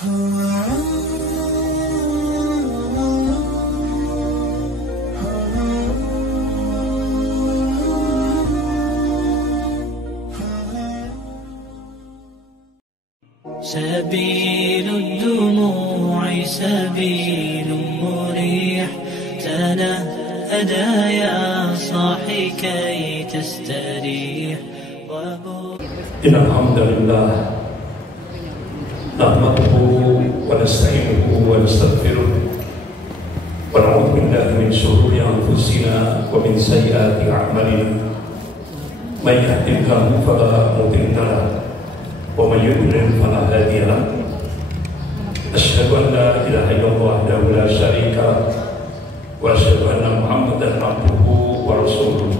سبيل الدموع سبيل مريح، تنهدى يا صاحي كي تستريح. إن الحمد لله نحمده ونستعينه ونستغفره ونعوذ بالله من شرور أنفسنا ومن سيئات أعمالنا، من يهده الله فلا مضل له ومن يضلل فلا هادي له. أشهد أن لا إله إلا الله وحده لا شريك له وأشهد أن محمدا عبده ورسوله.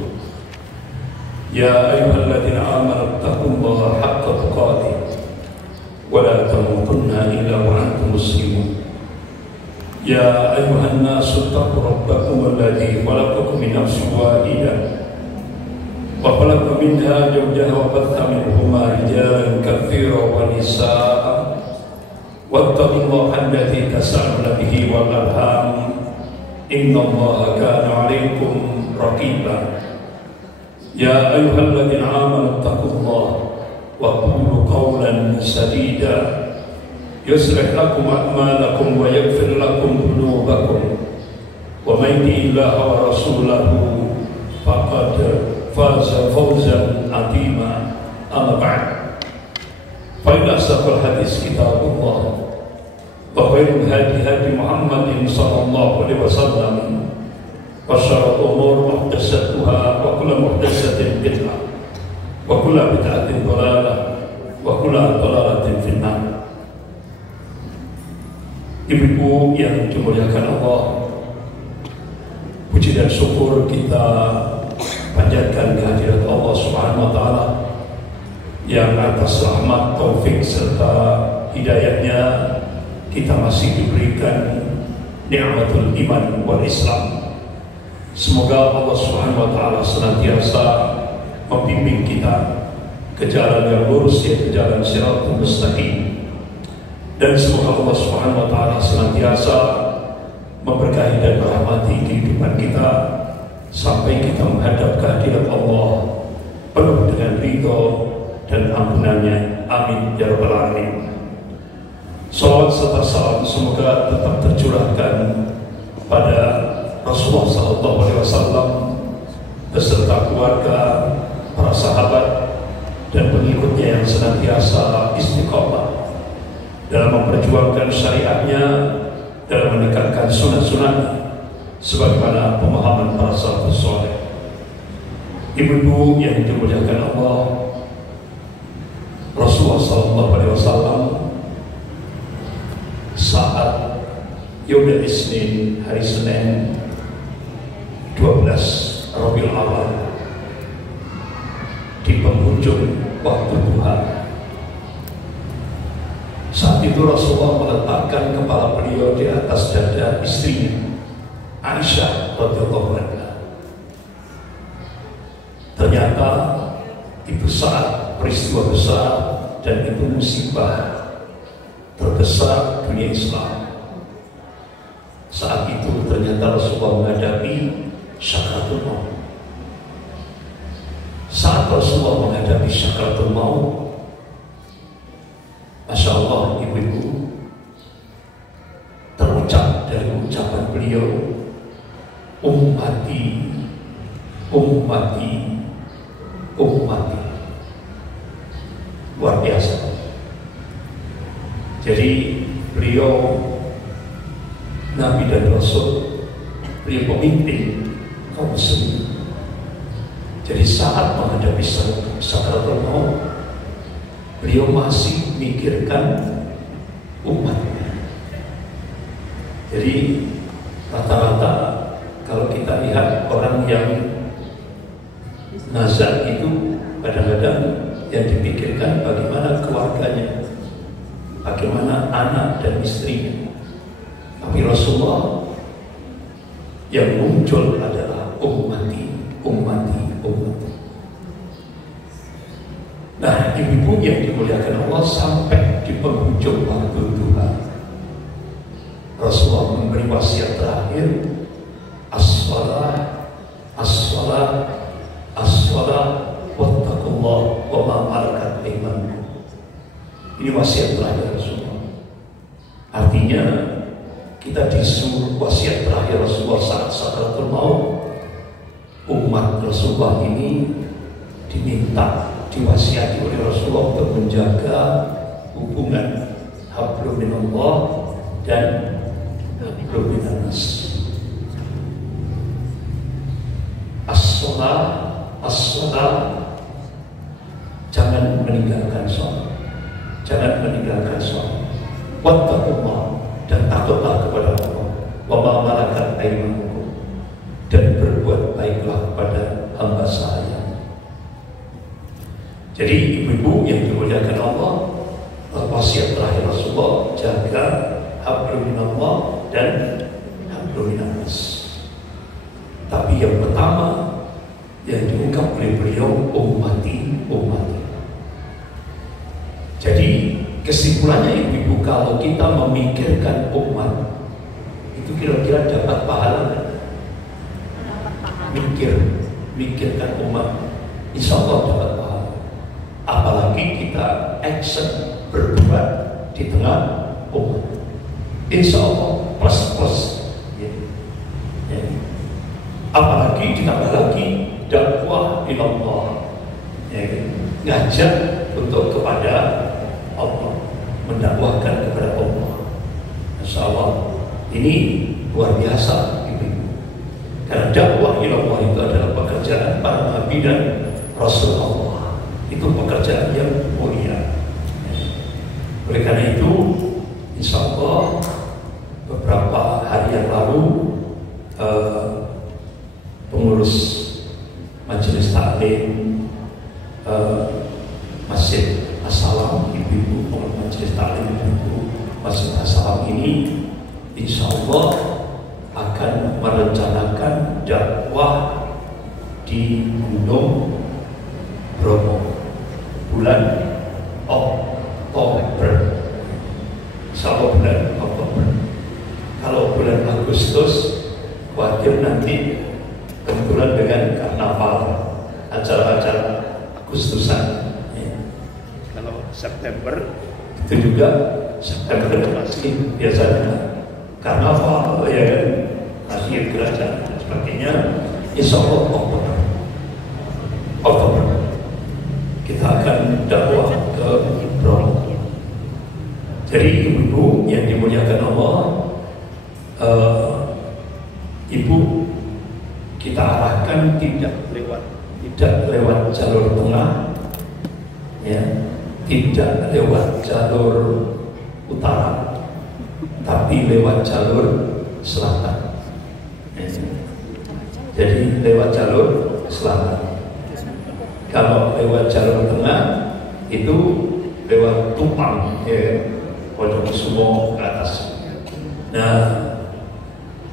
يا أيها الذين آمنوا اتقوا الله حق تقاته ولا تموتن إلا وأنتم مسلمون. يا أيها الناس اتقوا ربكم الذي خلقكم من نفس واحدة وخلق منها زوجها وبث منهما رجالا كثيرا ونساء واتقوا الله الذي تساءلون به والأرحام إن الله كان عليكم رقيبا. يا أيها الذين آمنوا اتقوا الله وقولوا قولا سديدا يصلح لكم أعمالكم ويغفر لكم ذنوبكم ومن يطع الله ورسوله فقد فاز فوزا عظيما. أما بعد، فإن أصدق الحديث كتاب الله وخير الهدي هدي محمد صلى الله عليه وسلم وشر الأمور محدثاتها وكل محدثة بدعة وكل بدعة ضلالة وكل ضلالة في النار. Ibu-ibu yang dimuliakan Allah, puji dan syukur kita panjatkan kehadirat Allah Subhanahu wa taala yang atas rahmat, taufik serta hidayahnya kita masih diberikan nikmatul iman wal Islam. Semoga Allah Subhanahu wa taala senantiasa membimbing kita ke jalan yang lurus, yaitu jalan Shiratal Mustaqim. Dan semoga Allah Subhanahu wa taala senantiasa memberkahi dan merahmati kehidupan kita sampai kita menghadap kehadirat Allah penuh dengan ridho dan ampunannya. Amin ya rabbal alamin. Salawat serta salam semoga tetap tercurahkan pada Rasulullah sallallahu alaihi wasallam beserta keluarga, para sahabat dan pengikutnya yang senantiasa istiqomah dalam memperjuangkan syariatnya, dalam menegakkan sunat-sunat sebagaimana pemahaman para salafus saleh. Ibu-ibu yang dimuliakan Allah, Rasulullah sallallahu alaihi wasallam saat Yaumul Isnin, hari Senin 12 Rabiul Awal, di penghujung waktu duha, saat itu Rasulullah meletakkan kepala beliau di atas dada istrinya Aisyah radhiyallahu anha. Ternyata itu saat peristiwa besar dan itu musibah terbesar dunia Islam. Saat itu ternyata Rasulullah menghadapi syakaratul maut. Saat Rasulullah menghadapi syakaratul maut, Masya Allah, ibu-ibu, terucap dari ucapan beliau, ummati, ummati, ummati. Luar biasa. Jadi beliau Nabi dan Rasul, beliau pemimpin kaum muslimin. Jadi saat menghadapi sakaratul maut, beliau masih memikirkan umatnya. Jadi rata-rata kalau kita lihat orang yang nazar itu kadang-kadang yang dipikirkan bagaimana keluarganya, bagaimana anak dan istrinya. Tapi Rasulullah yang muncul adalah ummati, ummati, ummati. Nah, ibu-ibu yang dimuliakan Allah, sampai di penghujung waktu duha, Rasulullah memberi wasiat terakhir, as-shalah, as-shalah, as-shalah, wattaqullah wa ma malakat aymanukum. Ini wasiat terakhir Rasulullah. Artinya kita disuruh wasiat terakhir Rasulullah saat sakaratul maut. Umat Rasulullah ini diminta, diwasiati oleh Rasulullah untuk menjaga hubungan hablum minallah dan hablum minannas. As-shalah, as-shalah, jangan meninggalkan sholat, jangan meninggalkan sholat. Wattaqullah, dan takutlah kepada Allah. Wa ma malakat aymanukum, dan berbuat baiklah kepada hamba saya. Jadi ibu-ibu yang dimuliakan Allah, wasiat terakhir Rasulullah, jaga hablum minallah dan hablum minannas. Tapi yang pertama yang diungkap oleh beliau, ummati, ummati. Jadi kesimpulannya ibu-ibu, kalau kita memikirkan umat, itu kira-kira dapat pahala. Mikirkan umat, insya Allah dapat pahala. Apalagi kita action, berbuat di tengah umat, insya Allah plus. Apalagi ditambah lagi dakwah ilallah, ngajak untuk kepada Allah, mendakwahkan kepada Allah. Insya Allah ini luar biasa, ibu-ibu. Karena dakwah ilallah itu adalah pekerjaan para nabi dan rasul Allah. Itu pekerjaan yang mulia. Oleh karena itu, insya Allah beberapa hari yang lalu pengurus majelis taklim Masjid As-Salam, ibu-ibu pengurus majelis taklim ibu-ibu Masjid As-Salam ini insya Allah akan merencanakan dakwah di Gunung Bromo bulan Oktober. Insya Allah bulan Oktober. Kalau bulan Agustus khawatir nanti kebetulan dengan karnaval, acara-acara Agustusan. Kalau September itu juga September masih biasanya karnaval, ya kan, akhir kerajaan dan sebagainya. Insya Allah Oktober kita akan dakwah ke Bromo. Jadi ibu-ibu yang dimuliakan Allah, ibu kita arahkan tidak lewat jalur tengah, ya, tidak lewat jalur utara, tapi lewat jalur selatan. Jadi lewat jalur selatan. Kalau lewat jalur tengah itu lewat Tupang, ya, Wonokusumo ke atas. Nah,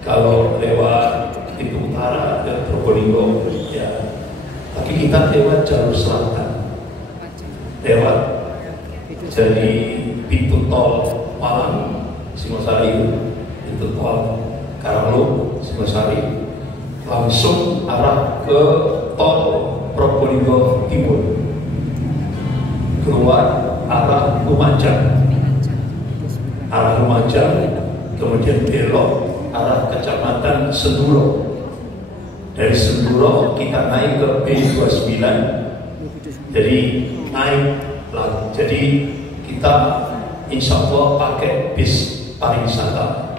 kalau lewat itu utara ke Probolinggo, ya. Tapi kita lewat jalur selatan, lewat dari pintu tol Malang Singosari, pintu tol Karanglo Singosari, langsung arah ke tol Probolinggo Timur, keluar arah Lumajang, kemudian belok arah Kecamatan Senduro. Dari Senduro kita naik ke B29, jadi naik lagi. Jadi kita insya Allah pakai bis pariwisata.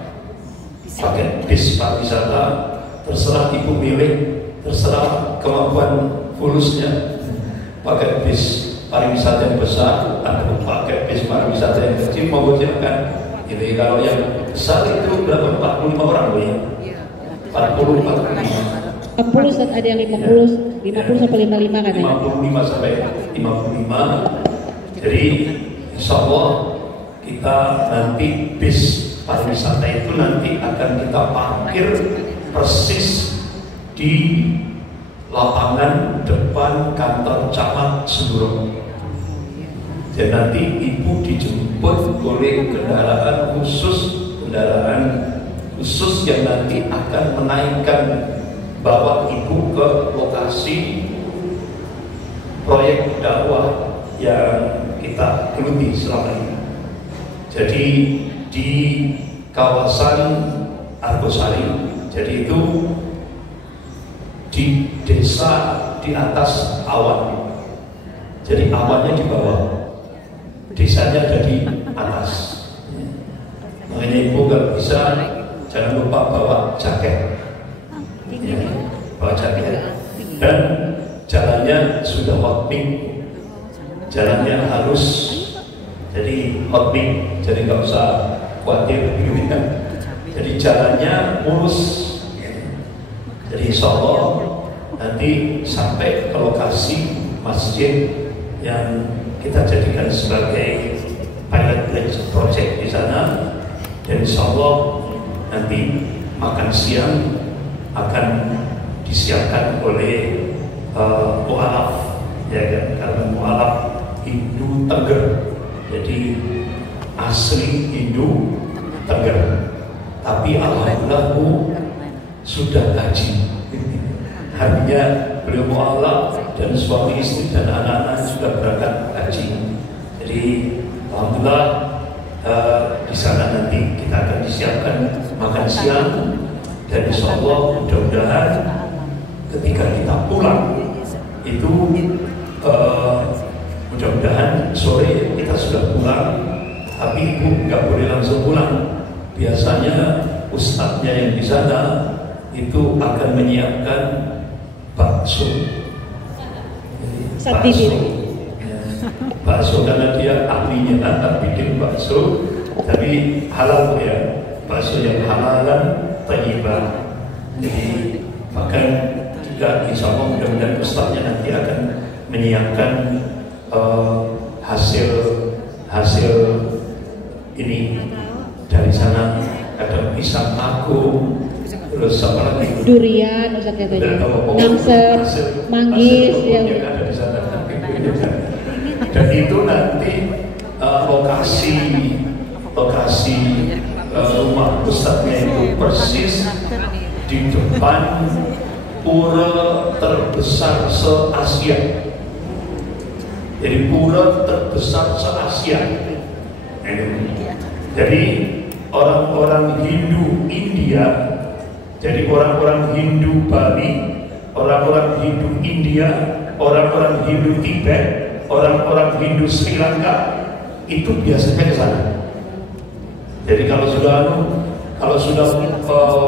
Terserah ibu milih, terserah kemampuan fulusnya. Pakai bis pariwisata yang besar atau pakai bis pariwisata yang kecil, mau silakan. Jadi kalau yang besar itu berapa? 45 orang loh ya. 40 ada yang 50 sampai 55 katanya. 55 sampai 55. Jadi insya Allah kita nanti bis pariwisata itu nanti akan kita parkir persis di lapangan depan kantor camat Senduro. Dan nanti ibu dijemput oleh kendaraan khusus kendaraan khusus yang nanti akan menaikkan bawa ibu ke lokasi proyek dakwah yang kita geluti selama ini. Jadi di kawasan Argosari, jadi itu di desa di atas awan. Jadi awannya di bawah, desanya ada di atas. Makanya ibu kalau bisa jangan lupa bawa jaket, bawa jaket. Dan jalannya sudah hot mix, jalannya halus, jadi hot mix, jadi nggak usah khawatir gitu kan. Jadi jalannya mulus. Jadi insya Allah nanti sampai ke lokasi masjid yang kita jadikan sebagai pilot project di sana, dan insya Allah nanti makan siang akan disiapkan oleh mu'alaf, ya kan? Karena mu'alaf Hindu Tengger, jadi asli Hindu Tengger. Tapi alhamdulillah sudah haji. Artinya beliau mu'alaf dan suami istri dan anak-anak sudah berangkat haji. Jadi alhamdulillah di sana nanti kita akan disiapkan makan siang, dan insya Allah mudah-mudahan ketika kita pulang itu mudah-mudahan sore kita sudah pulang. Tapi ibu nggak boleh langsung pulang. Biasanya ustadznya yang di sana itu akan menyiapkan bakso. Bakso karena dia ahlinya bikin bakso, tapi halal ya, bakso yang halal dan thayyibah. Jadi bahkan juga insya Allah mudah-mudahan ustadznya nanti akan menyiapkan hasil ini dari sana. Ada pisang agung, terus apa lagi? Durian, Ustaz katanya. Namser, manggis yang ada di sana. Dan itu nanti lokasi rumah Ustadznya itu persis di depan pura terbesar se-Asia. Jadi pura terbesar se-Asia. Jadi orang-orang Hindu India, jadi orang-orang Hindu Bali, orang-orang Hindu India, orang-orang Hindu Tibet, orang-orang Hindu Sri Lanka itu biasanya ke sana. Jadi kalau sudah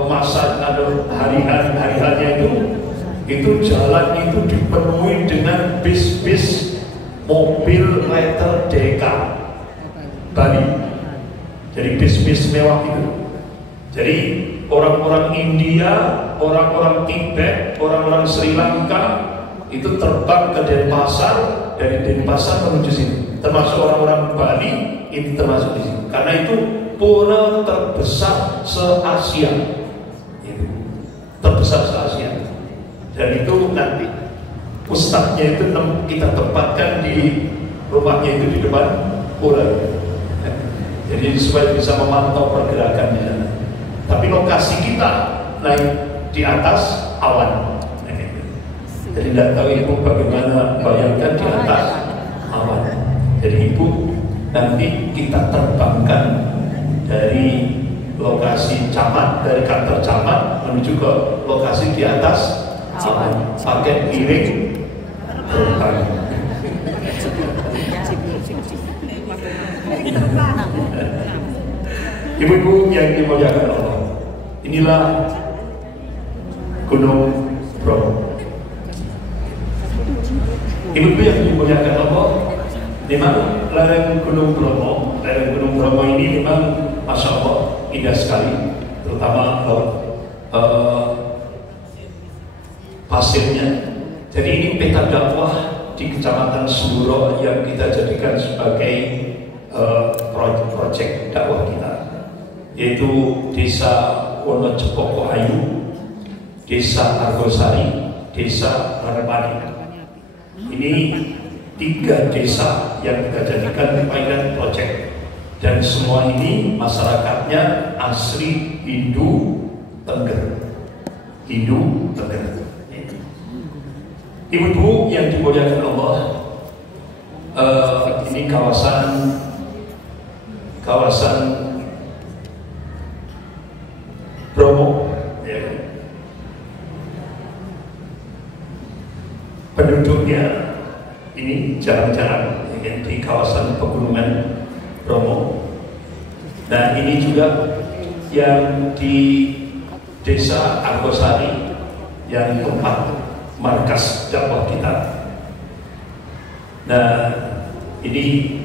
masa ada hari-harinya itu jalan itu dipenuhi dengan bis-bis mobil letter DK Bali. Jadi bis-bis mewah itu. Jadi orang-orang India, orang-orang Tibet, orang-orang Sri Lanka itu terbang ke Denpasar, dari Denpasar menuju sini. Termasuk orang-orang Bali itu termasuk di sini. Karena itu pura terbesar se-Asia. Itu terbesar se-Asia. Dan itu nanti ustadznya itu kita tempatkan di rumahnya itu di depan pura. Jadi supaya bisa memantau pergerakannya. Tapi lokasi kita naik di atas awan. Jadi tidak tahu ibu bagaimana bayangkan di atas awan. Jadi ibu nanti kita terbangkan dari lokasi camat, dari kantor camat menuju ke lokasi di atas awan. Pakai piring terbang. Ibu-ibu yang dimuliakan Allah, inilah Gunung Bromo. Ibu-ibu yang dimuliakan Allah, memang lereng Gunung Bromo ini memang masya Allah indah sekali, terutama pasirnya. Jadi ini peta dakwah di Kecamatan Suro yang kita jadikan sebagai proyek dakwah kita, yaitu Desa Wonojepoko Ayu, Desa Argosari, Desa Harmani. Ini 3 desa yang kita jadikan pilot project. Dan semua ini masyarakatnya asli Hindu Tengger. Hindu Tengger. Ibu-ibu yang dimuliakan Allah, ini kawasan Bromo, ya. Penduduknya ini jarang-jarang ya, di kawasan pegunungan Bromo. Nah, ini juga yang di Desa Argosari yang tempat markas dakwah kita. Nah, ini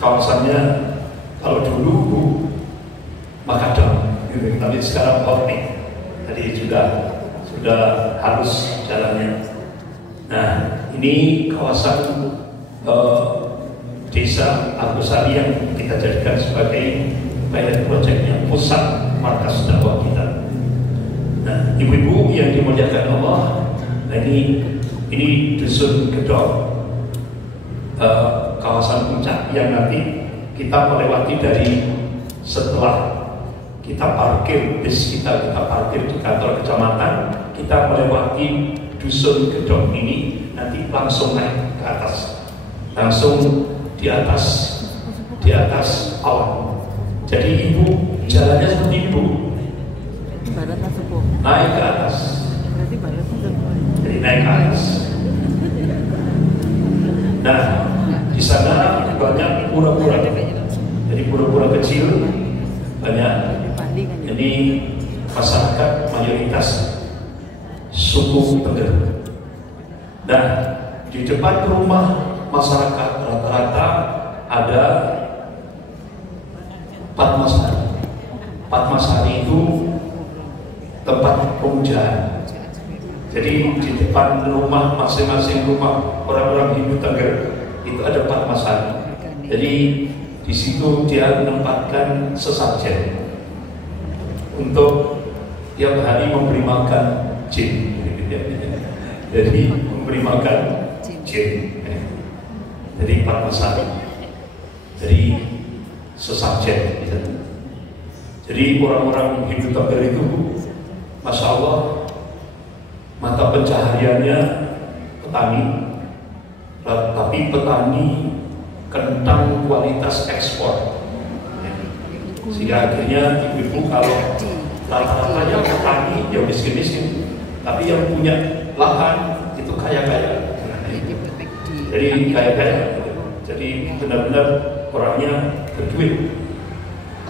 kawasannya kalau dulu makadam, tapi sekarang hortik. Jadi sudah halus jalannya. Nah, ini kawasan Desa Argosari yang kita jadikan sebagai pilot project yang pusat markas dakwah kita. Nah, ibu-ibu yang dimuliakan Allah, nah ini dusun Gedong, kawasan puncak yang nanti kita melewati dari setelah kita parkir bis kita parkir di kantor kecamatan, kita melewati dusun Gedong ini nanti langsung naik ke atas, langsung di atas awan. Jadi ibu jalannya seperti ibu naik ke atas, jadi naik ke atas. Nah, di sana banyak pura-pura, jadi pura-pura kecil banyak. Ini masyarakat mayoritas suku Tengger. Nah, di depan rumah masyarakat rata-rata ada Padmasari itu tempat pemujaan. Jadi di depan rumah masing-masing rumah orang-orang Hindu Tengger itu ada Padmasari. Jadi di situ dia menempatkan sesajen untuk tiap hari memberi makan jin. Jadi memberi makan jin. Jadi Padmasari. Jadi sesajen. Jadi orang-orang Hindu Tengger itu, masya Allah, mata pencahariannya petani, tapi petani kentang kualitas ekspor. Sehingga akhirnya ibu-ibu kalau rata-ratanya petani yang miskin-miskin, tapi yang punya lahan itu kaya-kaya. Jadi kaya-kaya. Jadi benar-benar orangnya berduit.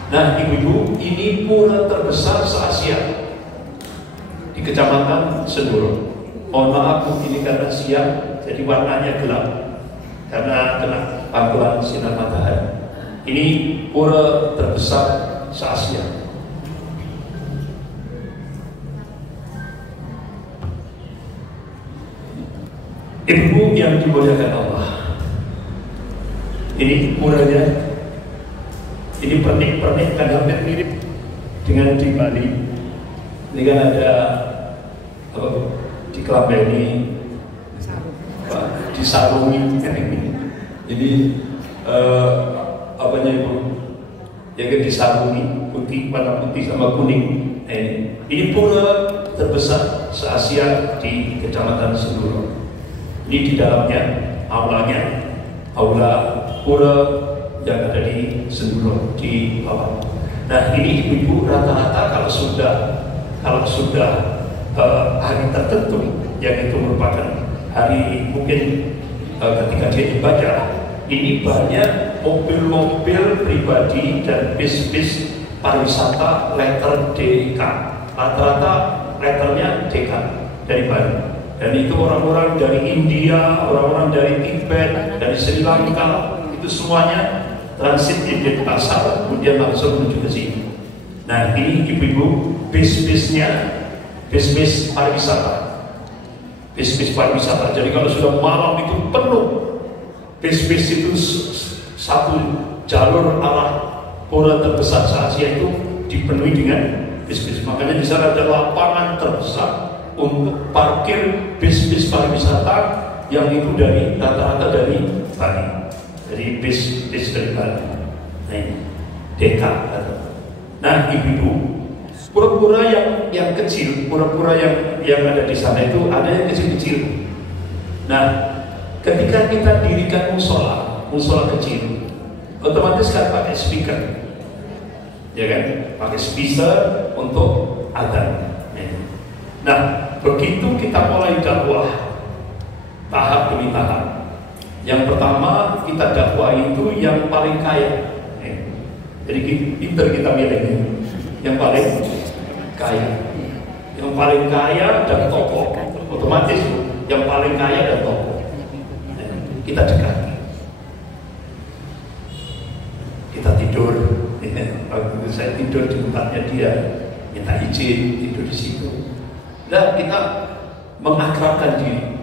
Nah, ibu-ibu, ini pura terbesar se-Asia di Kecamatan Senduro. Mohon maaf, ini karena siang, jadi warnanya gelap karena kena pantulan sinar matahari. Ini pura terbesar se-Asia. Ibu yang dimuliakan Allah, ini puranya. Ini pernik-pernik kan hampir mirip dengan di Bali. Ini kan ada di Klambeni, disarungi kan ini. Jadi apanya ibu? Ya kan disarungi putih, warna putih sama kuning. Ini pura terbesar se-Asia di Kecamatan Senduro. Ini di dalamnya aula pura yang ada di Senduro di bawah. Nah, ini ibu-ibu rata-rata kalau sudah hari tertentu yang itu merupakan hari mungkin ketika dia ibadah, ini banyak mobil-mobil pribadi dan bis-bis pariwisata letter DK. Rata-rata letternya DK dari Bali. Dan itu orang-orang dari India, orang-orang dari Tibet, dari Sri Lanka, itu semuanya transit di Denpasar, kemudian langsung menuju ke sini. Nah, ini ibu-ibu bis-bisnya, bis-bis pariwisata. Bis-bis pariwisata. Jadi kalau sudah malam itu penuh. Bis-bis itu satu jalur arah pura terbesar se-Asia itu dipenuhi dengan bis-bis. Makanya di sana ada lapangan terbesar untuk parkir bis-bis pariwisata yang itu dari rata-rata dari Bali. Jadi bis dari Bali. dekat. Nah, ibu-ibu, pura-pura yang kecil, pura-pura yang ada di sana itu ada yang kecil-kecil. Nah, ketika kita dirikan musola kecil, otomatis kan pakai speaker, ya kan? Pakai speaker untuk adzan. Nah, begitu kita mulai dakwah tahap demi tahap. Yang pertama kita dakwah itu yang paling kaya. Jadi pinter kita milihnya yang paling kaya dan tokoh. Otomatis yang paling kaya dan tokoh kita dekati. Kita tidur. Waktu itu saya tidur di tempatnya dia, minta izin tidur di situ. Dan kita mengakrabkan diri.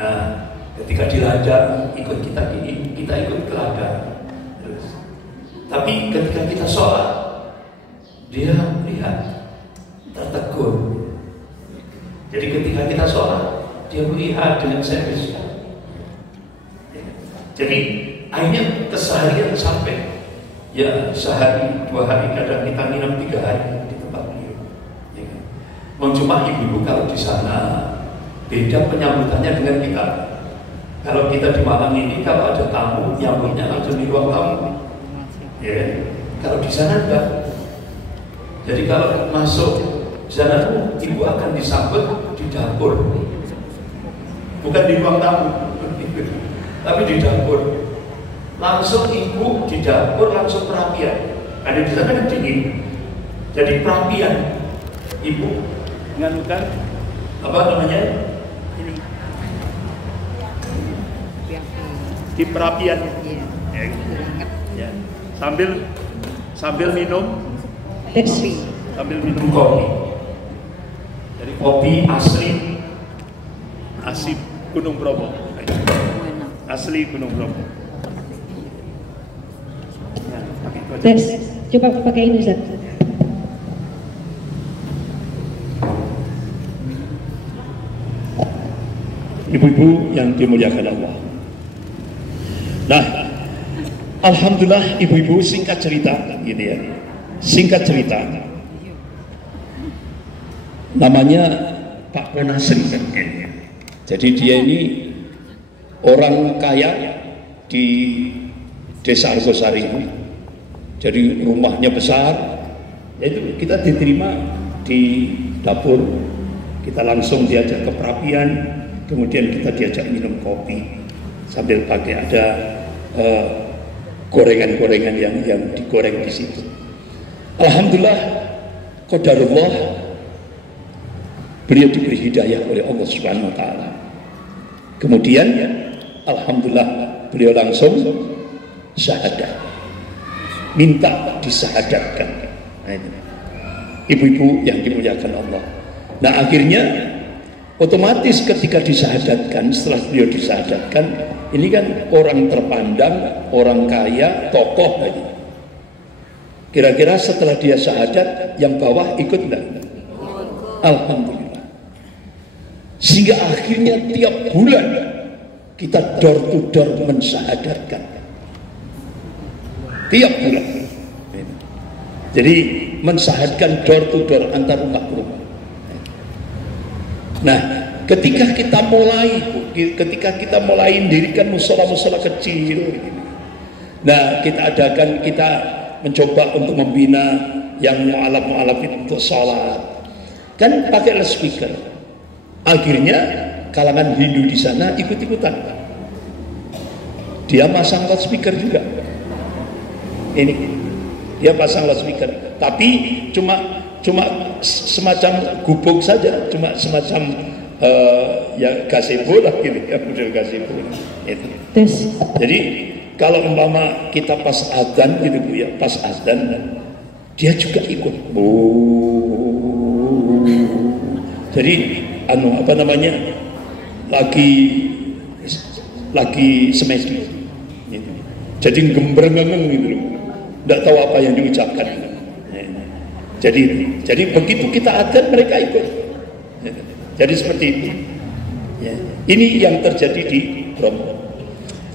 Nah, ketika di ladang ikut kita gini, kita ikut ke ladang. Tapi ketika kita sholat, dia melihat, tertegun. Jadi ketika kita sholat, dia melihat dengan serius. Jadi akhirnya keseharian sampai ya sehari, 2 hari, kadang kita nginep 3 hari di tempat beliau. Cuma ibu-ibu kalau di sana beda penyambutannya dengan kita. Kalau kita di Malang ini kalau ada tamu nyambutnya langsung di ruang tamu. Ya, kalau di sana enggak. Jadi kalau masuk di sana ibu akan disambut di dapur, bukan di ruang tamu, tapi di dapur. Langsung ibu di dapur langsung perapian. Ada di sana kan dingin, jadi perapian. Ibu menganukan apa namanya? Ini di perapian. Ya. Sambil minum kopi. Jadi kopi asli Gunung Bromo. Asli Gunung Bromo. Tes, coba pakai ini Ustaz. Ibu-ibu yang dimuliakan Allah. Nah, alhamdulillah ibu-ibu, singkat cerita gitu ya. Singkat cerita. Namanya Pak Ponasri. Jadi dia ini orang kaya di Desa Argosari. Jadi rumahnya besar. Itu kita diterima di dapur. Kita langsung diajak ke perapian, kemudian kita diajak minum kopi sambil pakai ada gorengan-gorengan yang digoreng di situ. Alhamdulillah, qadarullah, beliau diberi hidayah oleh Allah Subhanahu wa taala. Kemudian alhamdulillah beliau langsung syahadat. Minta disahadatkan. Nah, ibu-ibu yang dimuliakan Allah. Nah, akhirnya otomatis ketika disahadatkan, setelah beliau disahadatkan, ini kan orang terpandang, orang kaya, tokoh lagi. Kira-kira setelah dia syahadat, yang bawah ikut enggak? Alhamdulillah. Sehingga akhirnya tiap bulan kita door to door mensyahadatkan. Tiap bulan. Jadi mensyahadatkan door to door antar rumah ke rumah. Nah, ketika kita mulai mendirikan musola-musola kecil, nah kita mencoba untuk membina yang mu'alaf itu untuk sholat, kan pakai loudspeaker. Akhirnya kalangan Hindu di sana ikut-ikutan. Dia masang loudspeaker juga. Ini dia pasang loudspeaker, tapi cuma semacam gubuk saja, cuma semacam ya gazebo lah gitu ya, model gazebo itu. Jadi kalau umpama kita pas adzan gitu Bu ya, pas adzan dia juga ikut. Jadi apa namanya, lagi semedi gitu. Jadi gembreng-gembreng gitu loh, nggak tahu apa yang diucapkan. Jadi begitu kita adzan mereka ikut. Jadi seperti itu. Ya. Ini yang terjadi di Bromo.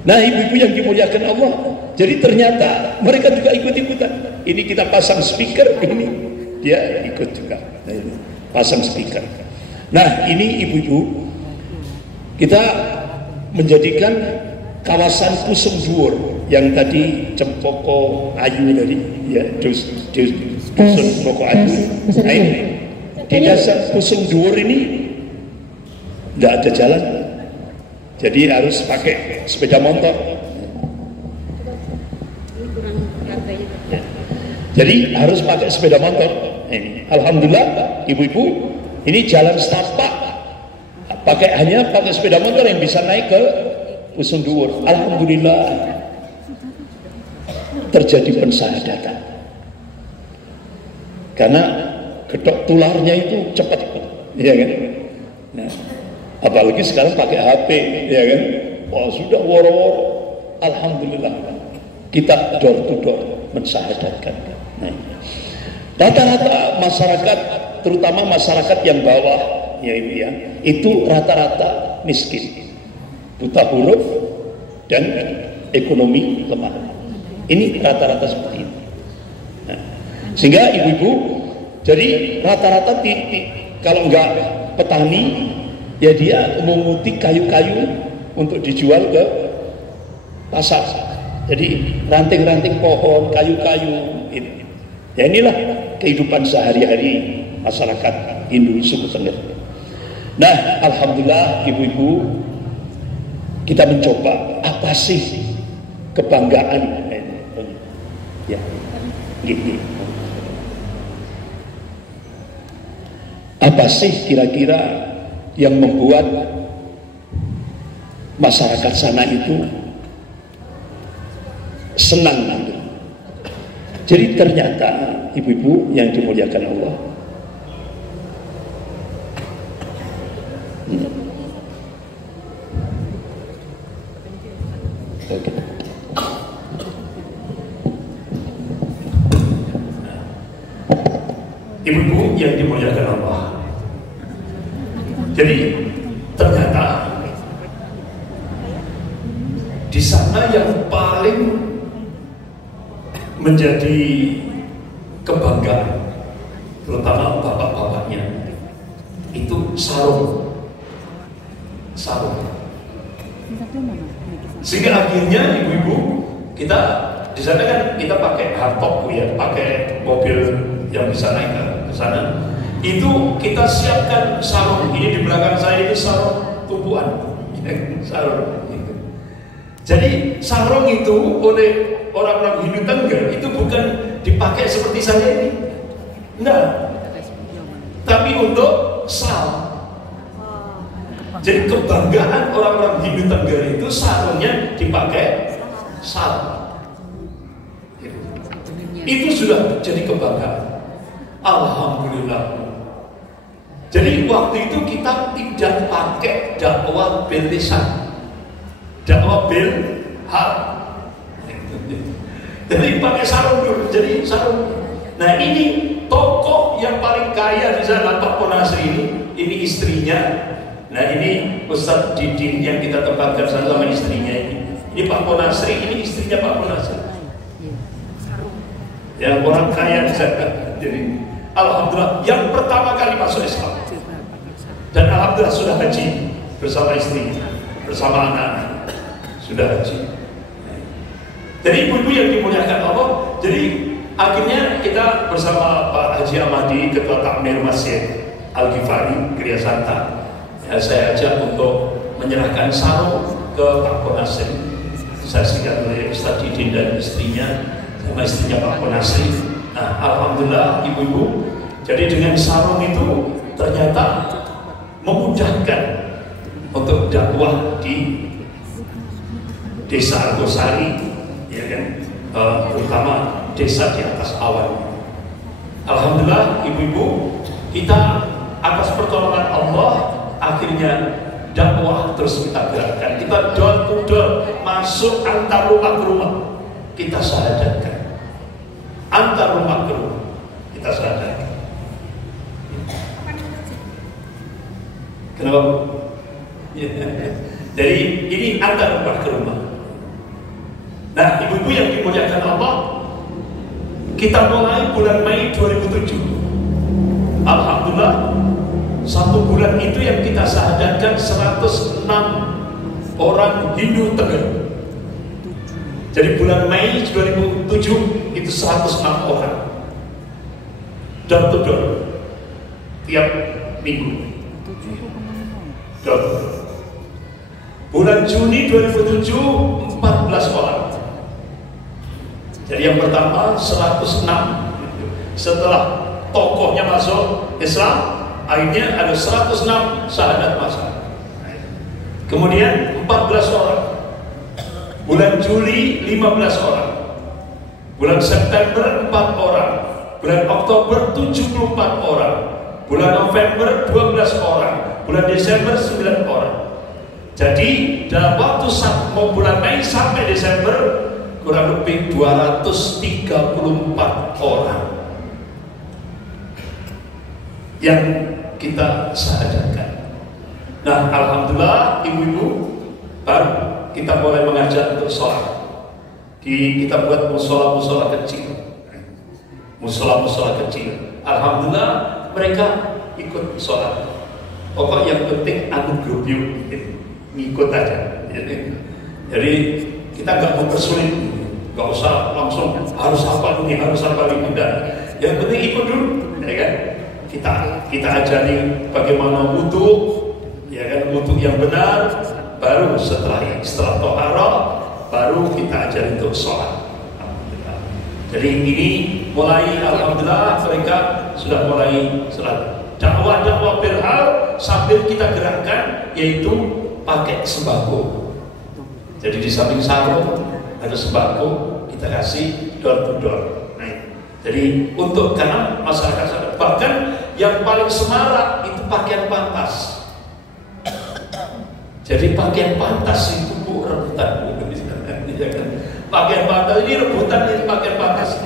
Nah, ibu-ibu yang dimuliakan Allah, jadi ternyata mereka juga ikut-ikutan. Ini kita pasang speaker, ini dia ikut juga. Nah, ini pasang speaker. Nah, ini ibu-ibu, kita menjadikan kawasan Pusung Dhuwur yang tadi Cempoko Ayu tadi, ya, Dusun Cempoko Ayu. Nah, ini di dasar Pusung Dhuwur ini tidak ada jalan. Jadi harus pakai sepeda motor. Jadi harus pakai sepeda motor. Ini, alhamdulillah, ibu-ibu, ini jalan setapak. Hanya pakai sepeda motor yang bisa naik ke Pusung Dhuwur. Alhamdulillah, terjadi pensahadatan. Karena gedok tularnya itu cepat, ya kan? Nah, apalagi sekarang pakai HP, ya kan? Wah, sudah woro-woro. Alhamdulillah, kita door to door mensyahadatkan. Nah, rata-rata masyarakat, terutama masyarakat yang bawah, ya ibu ya, itu rata-rata miskin, buta huruf dan ekonomi lemah. Ini rata-rata seperti ini. Nah, sehingga ibu-ibu, jadi rata-rata kalau enggak petani, ya dia mengutik kayu-kayu untuk dijual ke pasar. Jadi ranting-ranting pohon, kayu-kayu ini. Ya inilah kehidupan sehari-hari masyarakat Hindu suku Tengger. Nah, alhamdulillah ibu-ibu, kita mencoba apa sih kebanggaan, ya, gini. Apa sih kira-kira yang membuat masyarakat sana itu senang? Jadi ternyata ibu-ibu yang dimuliakan Allah, ibu-ibu yang dimuliakan Allah, jadi ternyata di sana yang paling menjadi kebanggaan, terutama bapak-bapaknya, itu sarung. Sehingga akhirnya ibu-ibu, kita di sana kan kita pakai hardtop ya, pakai mobil yang bisa naik ke sana. Itu kita siapkan sarung. Ini di belakang saya ini sarung tumpuan, sarung. Jadi sarung itu oleh orang-orang Hindu Tengger itu bukan dipakai seperti saya ini, nah, tapi untuk sal. Jadi kebanggaan orang-orang Hindu Tengger itu sarungnya dipakai sal. Itu sudah jadi kebanggaan. Alhamdulillah. Jadi waktu itu kita tidak pakai dakwah bil lisan, dakwah bil hal. Jadi pakai sarung dulu, jadi sarung. Nah, ini tokoh yang paling kaya di sana, Pak Ponasri ini istrinya. Nah, ini Ustadz Didin yang kita tempatkan sama istrinya ini. Ini Pak Ponasri, ini istrinya Pak Ponasri. Yang orang kaya di sana. Jadi alhamdulillah yang pertama kali masuk Islam. Dan alhamdulillah sudah haji bersama istrinya, bersama anak, sudah haji. Jadi ibu-ibu yang dimuliakan Allah, jadi akhirnya kita bersama Pak Haji Ahmadi, Ketua Takmir Masjid Al-Ghifari, Kriya Santa, ya, saya ajak untuk menyerahkan sarung ke Pak Ponasri. Saya sikat oleh Ustadz Didin dan istrinya, sama istrinya Pak Ponasri. Nah, alhamdulillah ibu-ibu, jadi dengan sarung itu ternyata memudahkan untuk dakwah di Desa Argosari, ya kan, terutama desa di atas awan. Alhamdulillah ibu-ibu, kita atas pertolongan Allah akhirnya dakwah terus kita gerakkan. Kita door to door, masuk antar rumah ke rumah, kita syahadatkan. Antar rumah ke rumah kita syahadatkan. Kenapa? Jadi ini antar rumah ke rumah. Nah, ibu-ibu yang dimuliakan Allah, kita mulai bulan Mei 2007. Alhamdulillah, 1 bulan itu yang kita syahadatkan 106 orang Hindu Tengger. Jadi bulan Mei 2007 itu 106 orang. Door to door, tiap minggu. Door to door. Bulan Juni 2007 14 orang. Jadi yang pertama 106. Setelah tokohnya masuk Islam, akhirnya ada 106 syahadat masal. Kemudian 14 orang. Bulan Juli 15 orang. Bulan September 4 orang. Bulan Oktober 74 orang. Bulan November 12 orang. Bulan Desember 9 orang. Jadi dalam waktu bulan Mei sampai Desember kurang lebih 234 orang yang kita syahadatkan. Nah, alhamdulillah ibu-ibu, baru kita mulai mengajar untuk sholat. Kita buat musola-musola kecil. Musola-musola kecil. Alhamdulillah mereka ikut sholat. Pokok yang penting aku grup yuk, ngikut aja. Jadi kita nggak mau persulit, nggak usah langsung harus hafal ini, harus hafal ini. Yang penting ikut dulu, ya kan? Kita ajari bagaimana wudhu, ya kan, wudhu yang benar. Baru setelah toharah, baru kita ajari untuk sholat. Jadi ini mulai, alhamdulillah mereka sudah mulai sholat. Dakwah-dakwah berhal sambil kita gerakkan, yaitu pakai sembako. Jadi di samping sarung ada sembako, kita kasih door to door. Nah, jadi untuk karena masyarakat sana, bahkan yang paling semarak itu pakaian pantas. Jadi pakaian pantas itu rebutan. Pakaian pantas ini rebutan, ini pakaian pantas.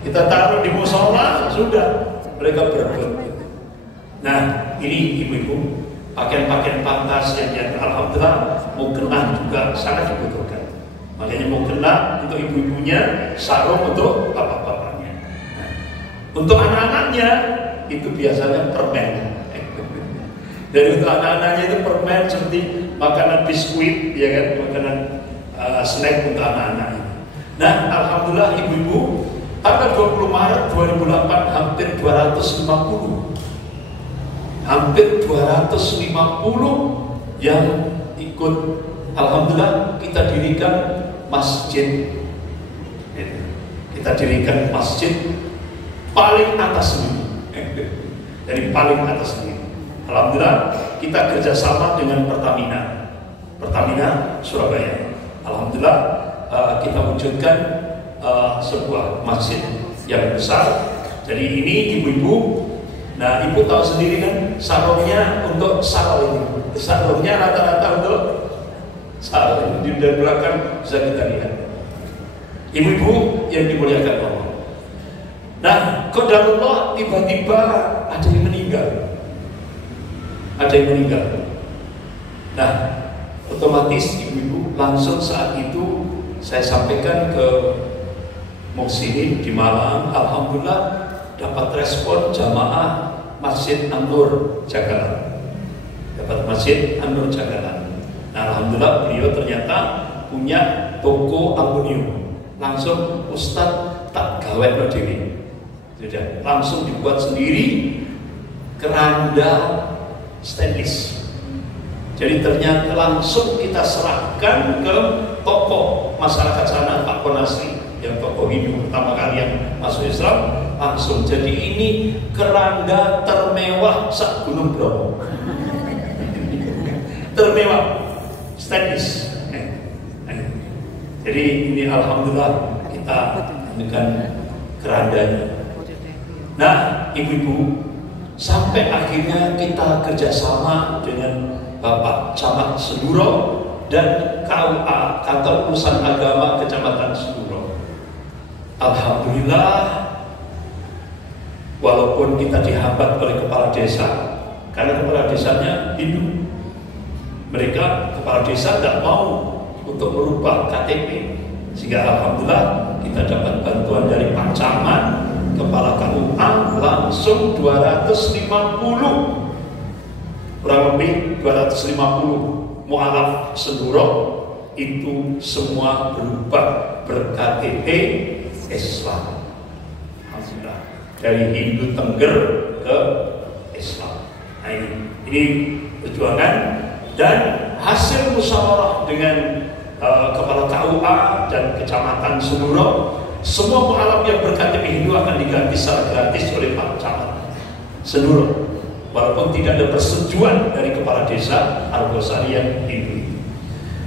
Kita taruh di musola, sudah mereka berebut. Nah, ini ibu-ibu, pakaian-pakaian pantas yang alhamdulillah mau kena juga sangat dibutuhkan. Makanya mau kena untuk ibu-ibunya, sarung untuk bapak-bapaknya. Nah, untuk anak-anaknya itu biasanya permen. Dari untuk anak-anaknya itu permen seperti makanan biskuit, ya kan, makanan snack untuk anak-anak. Nah, alhamdulillah ibu-ibu, tanggal 20 Maret 2008 hampir 250 yang ikut. Alhamdulillah kita dirikan masjid. Kita dirikan masjid paling atas ini. Dari paling atas ini. Alhamdulillah kita kerjasama dengan Pertamina Surabaya. Alhamdulillah kita wujudkan sebuah masjid yang besar. Jadi ini ibu-ibu, nah ibu tahu sendiri kan, sarungnya untuk sarung ini, sarungnya rata-rata untuk sarung. Di belakang bisa kita lihat. Ibu-ibu yang dimuliakan Allah. Nah, qadarullah tiba-tiba ada yang meninggal. Ada yang meninggal. Nah, otomatis ibu-ibu langsung saat itu saya sampaikan ke Muhsinin di Malang. Alhamdulillah dapat respon jamaah Masjid An-Nur Jagalan. Dapat Masjid An-Nur Jagalan. Nah, alhamdulillah beliau ternyata punya toko aluminium. Langsung Ustadz tak gawe lo dewi. Sudah langsung dibuat sendiri keranda stainless. Jadi ternyata langsung kita serahkan ke tokoh masyarakat sana, Pak Konasri, yang tokoh Hindu pertama kali yang masuk Islam. Langsung jadi ini keranda termewah sak Gunung Bromo. Termewah stainless. Jadi ini alhamdulillah kita dengan kerandanya. Nah, ibu-ibu, sampai akhirnya kita kerjasama dengan Bapak Camat Senduro dan KUA, Kantor Urusan Agama Kecamatan Senduro. Alhamdulillah, walaupun kita dihambat oleh kepala desa, karena kepala desanya Hindu, mereka kepala desa tidak mau untuk merubah KTP. Sehingga alhamdulillah kita dapat bantuan dari Pak Camat, Kepala KUA langsung 250, kurang lebih 250 mu'alaf seluruh itu semua berubah ber-KTP Islam. Alhamdulillah, dari Hindu Tengger ke Islam. Nah, ini perjuangan dan hasil musyawarah dengan Kepala KUA dan Kecamatan seluruh, semua mu'alaf yang ber-KTP Hindu akan diganti secara gratis oleh Pak Camat seluruh, walaupun tidak ada persetujuan dari Kepala Desa Argosari yang Hindu.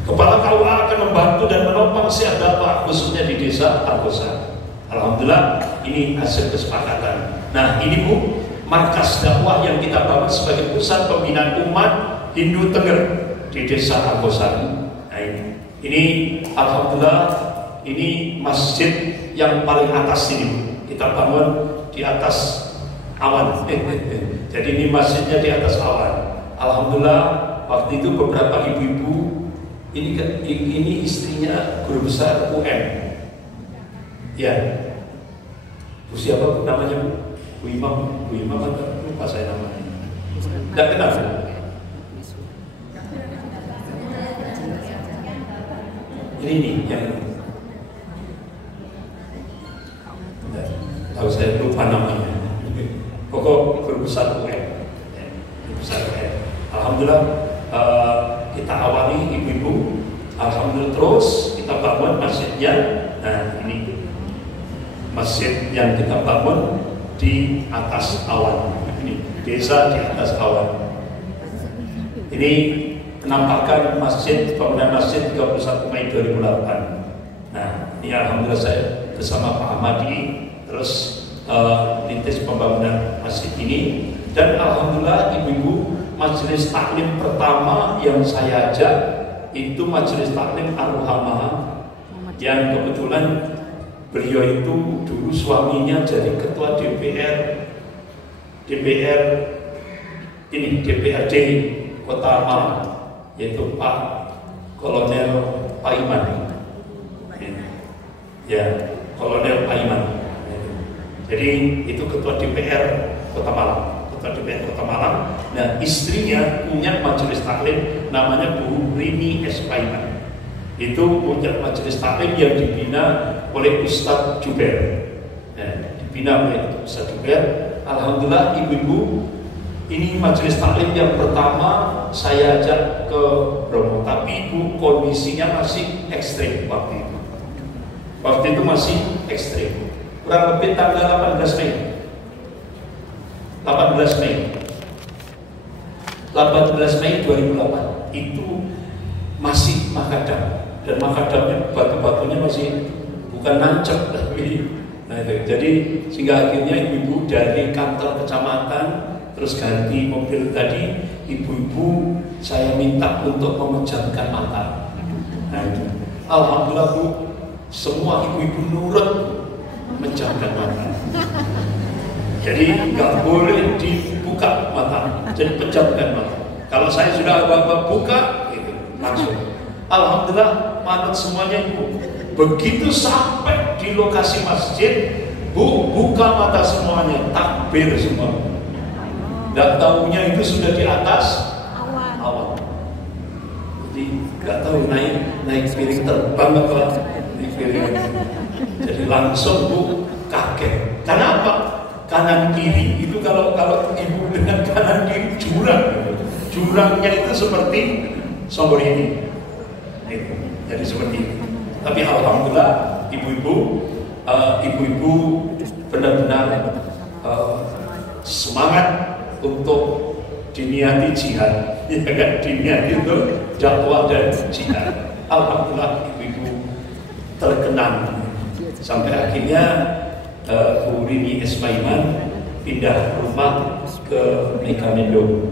Kepala KUA akan membantu dan menopang syiar dakwah khususnya di Desa Argosari. Alhamdulillah, ini hasil kesepakatan. Nah, ini Bu, markas dakwah yang kita bangun sebagai pusat pembinaan umat Hindu Tengger di Desa Argosari. Nah, ini alhamdulillah, ini masjid yang paling atas ini kita bangun di atas awan. Jadi ini masjidnya di atas awan. Alhamdulillah, waktu itu beberapa ibu-ibu, ini istrinya guru besar UM. Ya, Bu siapa namanya Bu? Bu Imam atau lupa saya namanya. Tidak kenal. Ini yang tahu saya lupa namanya. Pokok guru besar UN. Alhamdulillah, kita awali ibu-ibu. Alhamdulillah, terus kita bangun masjidnya. Nah, ini masjid yang kita bangun di atas awan. Ini desa di atas awan. Ini penampakan masjid, bangunan masjid 31 Mei 2008. Nah, ini alhamdulillah saya bersama Pak Ahmadi terus lintis pembangunan masjid ini, dan alhamdulillah ibu-ibu, majelis taklim pertama yang saya ajak itu majelis taklim Ar-Ruhamah, yang kebetulan beliau itu dulu suaminya jadi ketua DPRD Kota Malang, yaitu Pak Kolonel Paiman. Ya, Kolonel Paiman. Jadi itu ketua DPR Kota Malang, ketua DPR Kota Malang. Nah, istrinya punya majelis taklim namanya Bu Rini S. Paiman. Itu punya majelis taklim yang dibina oleh Ustadz Juber. Nah, dibina oleh Ustadz Juber. Alhamdulillah ibu-ibu, ini majelis taklim yang pertama saya ajak ke Bromo, tapi ibu kondisinya masih ekstrim waktu itu. Waktu itu masih ekstrim. Kurang lebih tanggal 18 Mei 2008 itu masih makadam, dan makadamnya batu-batunya masih bukan nancep tapi jadi sehingga akhirnya ibu-ibu dari kantor kecamatan terus ganti mobil tadi, ibu-ibu saya minta untuk memejamkan mata. Nah, alhamdulillah Bu, semua ibu-ibu nurut menjamkan mata. Jadi nggak boleh dibuka mata, jadi pejamkan mata. Kalau saya sudah bapak buka, gitu, langsung. Alhamdulillah, manut semuanya Ibu. Begitu sampai di lokasi masjid, Bu buka mata semuanya, takbir semua. Dan tahunya itu sudah di atas awan. Jadi nggak tahu naik piring terbang apa naik piring. Jadi langsung Bu kaget. Kenapa? Kanan kiri itu kalau ibu dengan kanan kiri jurangnya itu seperti sumber ini. Jadi seperti itu. Tapi alhamdulillah ibu-ibu benar-benar semangat untuk diniati jihad, ya kan? Diniati itu dakwah dan jihad. Alhamdulillah ibu-ibu terkenang sampai akhirnya Bu Rini S. Paiman pindah rumah ke Megamendung,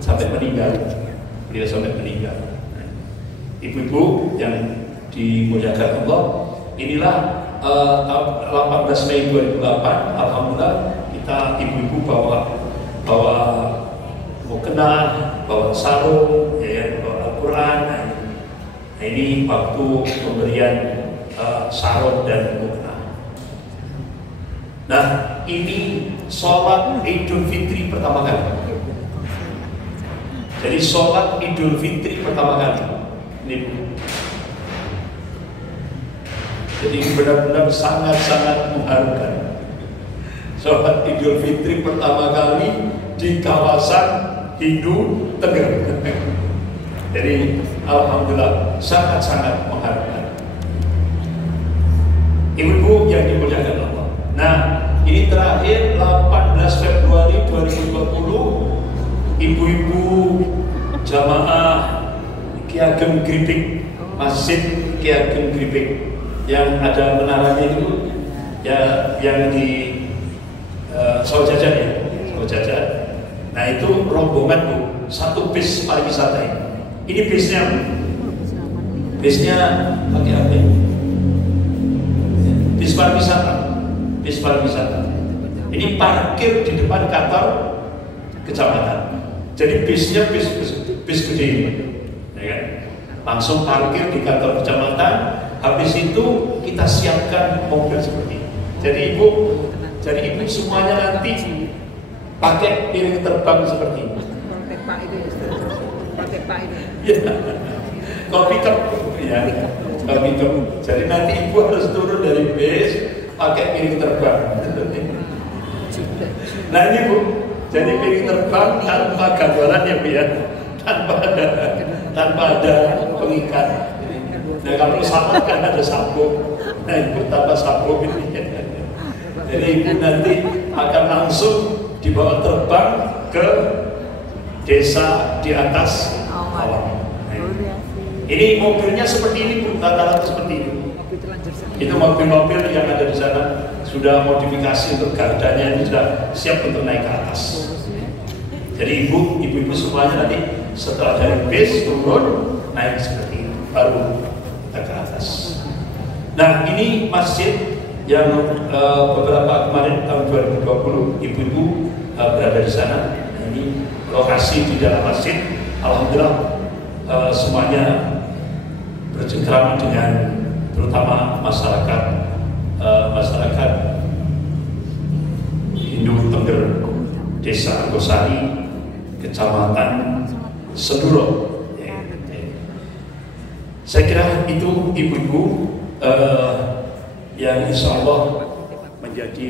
sampai meninggal. Beliau sampai meninggal. Ibu-ibu yang dimuliakan Allah, inilah 18 Mei 2008, alhamdulillah kita ibu-ibu bawa mukena, bawa sarung, ya, bawa Al-Quran. Nah, ini waktu pemberian sarung dan mukena. Nah, ini sholat Idul Fitri pertama kali. Jadi sholat Idul Fitri pertama kali. Ini, jadi benar-benar sangat-sangat mengharukan. Sholat Idul Fitri pertama kali di kawasan Hindu Tegal. Jadi alhamdulillah sangat-sangat mengharukan. Ibu-ibu yang dimuliakan Allah. Nah, ini terakhir 18 Februari 2020, ibu-ibu jamaah Ki Ageng Gripik, Masjid Ki Ageng Gripik yang ada menaranya itu ya, yang di Sawajajan ya, Sawajajan. Nah, itu rombongan Bu, satu bis pariwisata ini. Ini bisnya pakai apa? Bis pariwisata. Ini parkir di depan kantor kecamatan. Jadi bisnya bis gede ini, ya kan? Langsung parkir di kantor kecamatan. Habis itu kita siapkan mobil seperti ini. Jadi ibu semuanya nanti pakai piring terbang seperti ini. Ya, kopi cup ya, kopi cup. Jadi nanti ibu harus turun dari bis pakai piring terbang. Nah ini Bu, jadi piring terbang tanpa gadolan ya Bu ya, tanpa ada pengikat. Nah kalau sama kan ada sabuk. Nah ibu tanpa sabuk ini. Jadi ibu nanti akan langsung dibawa terbang ke desa di atas awan. Ini mobilnya seperti ini Bu, rata-rata seperti ini. Itu mobil-mobil yang ada di sana sudah modifikasi untuk gardanya, ini sudah siap untuk naik ke atas. Jadi ibu-ibu semuanya nanti setelah dari bis turun naik seperti ini, baru kita ke atas. Nah ini masjid yang beberapa kemarin tahun 2020 ibu-ibu berada di sana. Nah, ini lokasi di dalam masjid, alhamdulillah semuanya bercengkrama dengan terutama masyarakat Hindu Tengger, Desa Argosari, Kecamatan Senduro. Saya kira itu ibu-ibu yang insya Allah menjadi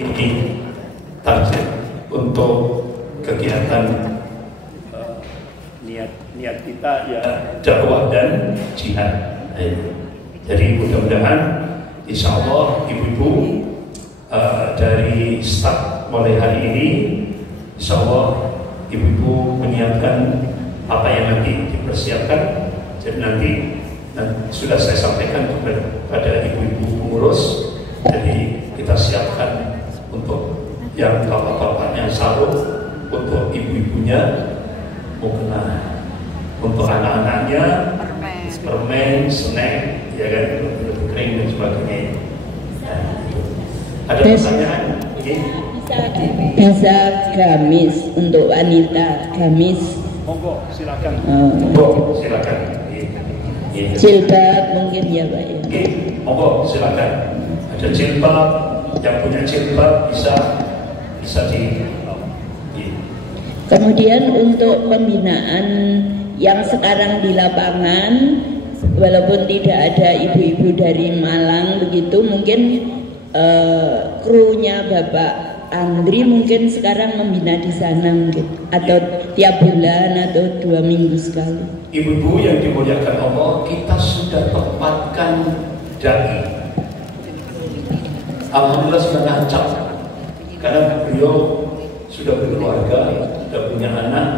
target untuk kegiatan niat kita ya, dakwah dan jihad. Jadi mudah-mudahan insya Allah ibu-ibu dari start mulai hari ini insya Allah ibu-ibu menyiapkan apa yang nanti dipersiapkan. Jadi nanti sudah saya sampaikan kepada ibu-ibu pengurus. Jadi kita siapkan untuk yang bapak-bapaknya sarung, untuk ibu-ibunya mukena, untuk anak-anaknya permen, snack, ya kan, kering dan sebagainya. Ada pertanyaan? Bisa gamis untuk wanita, gamis. Monggo, silakan. Monggo, silakan. Jilbab mungkin ya Pak ya. Monggo, silakan. Ada jilbab, yang punya jilbab bisa di. Kemudian untuk pembinaan yang sekarang di lapangan, walaupun tidak ada ibu-ibu dari Malang begitu, mungkin krunya Bapak Andri mungkin sekarang membina di sana mungkin, atau tiap bulan atau 2 minggu sekali. Ibu-ibu yang dimuliakan Allah, kita sudah tempatkan dai. Alhamdulillah sudah nancap, karena beliau sudah berkeluarga, sudah punya anak.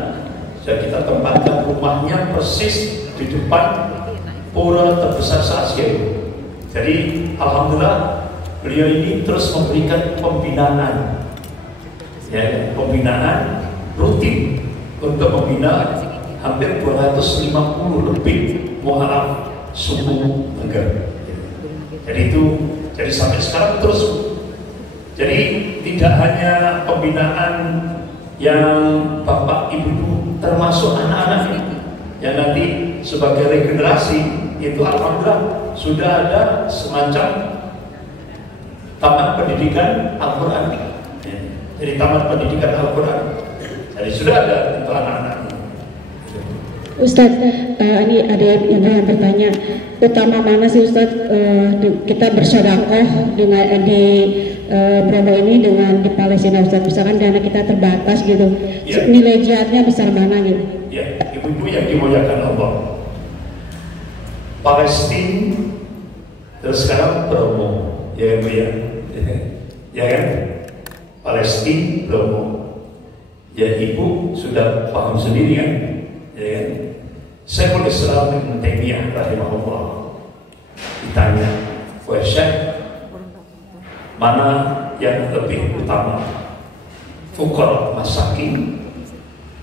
Dan kita tempatkan rumahnya persis di depan pura terbesar se-Asia. Jadi alhamdulillah beliau ini terus memberikan pembinaan, ya, pembinaan rutin untuk membina hampir 250 lebih mualaf suku Tengger. Jadi sampai sekarang terus. Jadi tidak hanya pembinaan yang Bapak Ibu termasuk anak-anak ini yang nanti sebagai regenerasi itu alhamdulillah sudah ada semacam taman pendidikan Al-Quran. Jadi taman pendidikan Al-Quran. Jadi sudah ada untuk anak-anak. Ustadz, ini ada yang bertanya, utama mana sih Ustadz kita bersedekah dengan di Bromo ini dengan di Palestina Ustadz, misalkan dana kita terbatas gitu, ya. Nilai jihadnya besar mana gitu? Ya, ibu-ibu yang dimuliakan Allah, Palestina terus sekarang Bromo, ya ibu ya, ya kan? Palestina Bromo, ya ibu sudah paham sendiri kan? Ya kan? Syekhul Islam Ibnu Taimiyah rahimahullah ditanya, wahai Syekh, mana yang lebih utama, fuqara masakin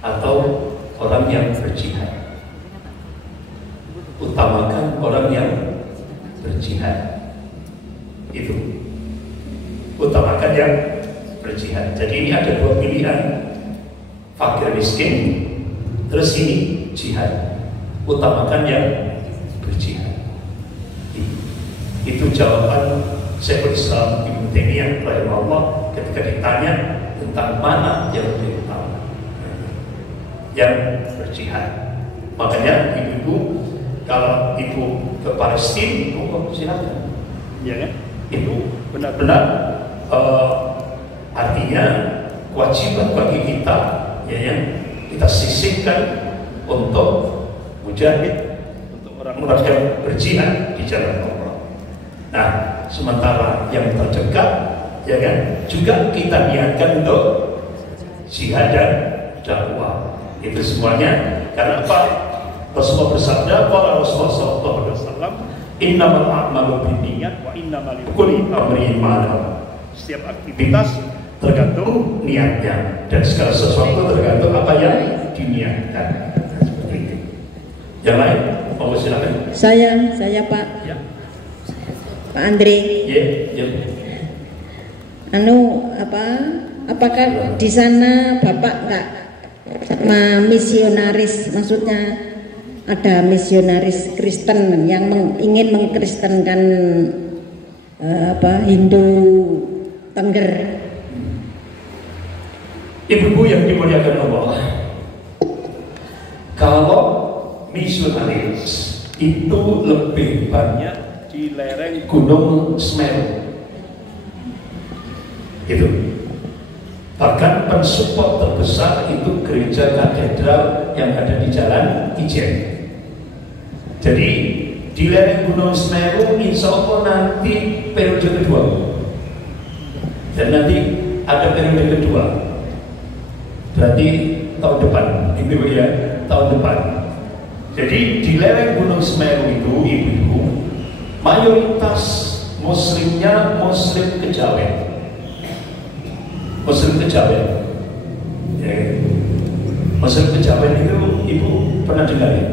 atau orang yang berjihad? Utamakan orang yang berjihad. Itu utamakan yang berjihad. Jadi ini ada dua pilihan, fakir miskin, terus ini jihad. Utamakan yang berjihad. Itu jawaban Syekhul Islam Ibnu Taimiyah rahimahullah ketika ditanya tentang mana yang lebih utama, yang berjihad. Makanya ibu-ibu kalau ibu ke Palestina, silakan. Ya kan? Itu benar-benar artinya kewajiban bagi kita, ya, kita sisihkan untuk mujahid, untuk orang-orang yang berjihad di jalan Allah. Nah, sementara yang terdekat, ya kan, juga kita niatkan untuk jihad dan dakwah. Itu semuanya karena apa? Rasulullah bersabda, qala Rasulullah sallallahu alaihi wasallam, innamal a'malu binniyat wa innamal likulli amrin ma nawa. Setiap aktivitas tergantung niatnya dan segala sesuatu tergantung apa yang diniatkan. Seperti itu. Yang lain, mau silakan. Saya Pak. Ya. Pak Andre. Ya. Apakah di sana Bapak nggak misionaris, maksudnya ada misionaris Kristen yang ingin mengkristenkan Hindu Tengger? Ibu-ibu yang dimuliakan Allah, kalau misionaris itu lebih banyak di lereng Gunung Semeru. Itu. Bahkan pensupport terbesar itu gereja katedral yang ada di Jalan Ijen. Jadi di lereng Gunung Semeru insya Allah nanti periode kedua. Dan nanti ada periode kedua. Berarti tahun depan, itu ya, tahun depan. Jadi di lereng Gunung Semeru itu ibu-ibu, mayoritas muslimnya Muslim Kejawen. Muslim Kejawen, ya. Muslim Kejawen itu ibu pernah dengar ya?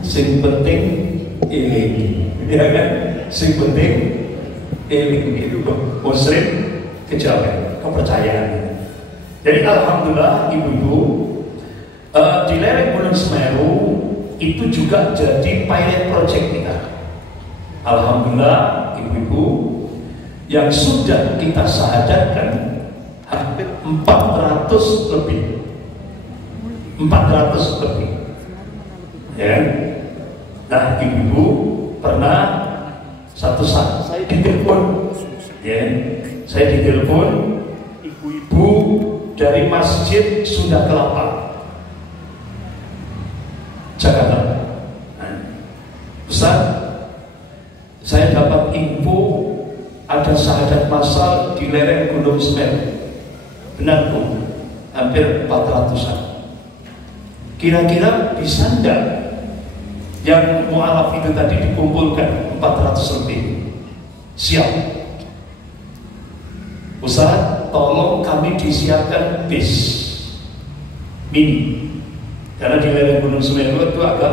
Sing penting eling, ya kan? Sing penting eling itu Muslim Kejawen, kepercayaan. Jadi alhamdulillah ibu-ibu, di lereng Gunung Semeru itu juga jadi pilot project kita. Alhamdulillah ibu-ibu, yang sudah kita syahadatkan hampir 400 lebih. 400 lebih. Ya. Nah, ibu-ibu pernah satu saat saya ditelepon, ya, saya ditelepon ibu-ibu dari Masjid Sunda Kelapa, Jakarta. Nah, Ustaz, saya dapat info ada syahadat massal di lereng Gunung Semeru. Benar Bu, hampir 400-an. Kira-kira bisa enggak yang mu'alaf itu tadi dikumpulkan 400 lebih? Siap. Ustaz, tolong kami disiapkan bis mini. Karena di lereng Gunung Semeru itu agak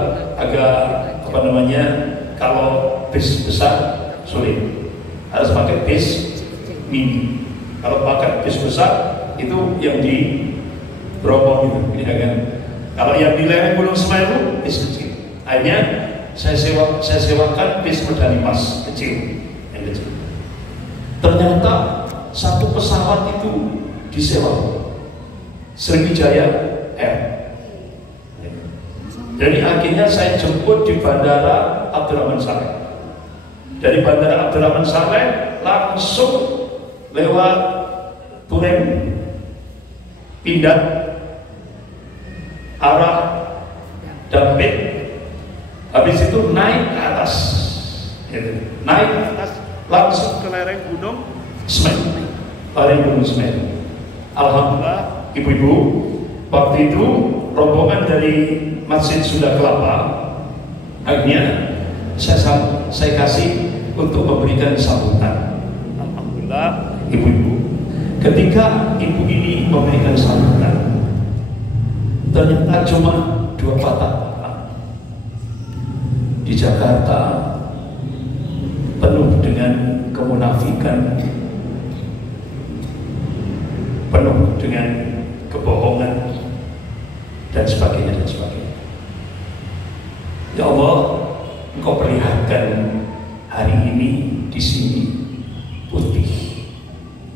kalau bis besar sulit. Harus pakai bis mini. Kalau pakai bis besar itu yang di Bromo gitu, ya kan? Kalau yang di lereng Gunung Semeru bis kecil. Akhirnya saya sewakan bis medali emas kecil, yang kecil. Ternyata satu pesawat itu disewa Sriwijaya Air. Jadi akhirnya saya jemput di Bandara Abdurrahman Saleh. Dari Bandara Abdurrahman Saleh langsung lewat Turen, pindah arah Dampit, habis itu naik ke atas, naik ke atas langsung ke lereng Gunung Semeru, lereng Gunung Semeru. Alhamdulillah, ibu-ibu, waktu itu rombongan dari Masjid Sunda Kelapa, akhirnya saya kasih untuk memberikan sambutan. Alhamdulillah, ibu-ibu, ketika ibu ini memberikan sambutan, ternyata cuma 2 patah kata. Di Jakarta penuh dengan kemunafikan, penuh dengan kebohongan dan sebagainya dan sebagainya. Ya Allah, Engkau perlihatkan hari ini di sini putih,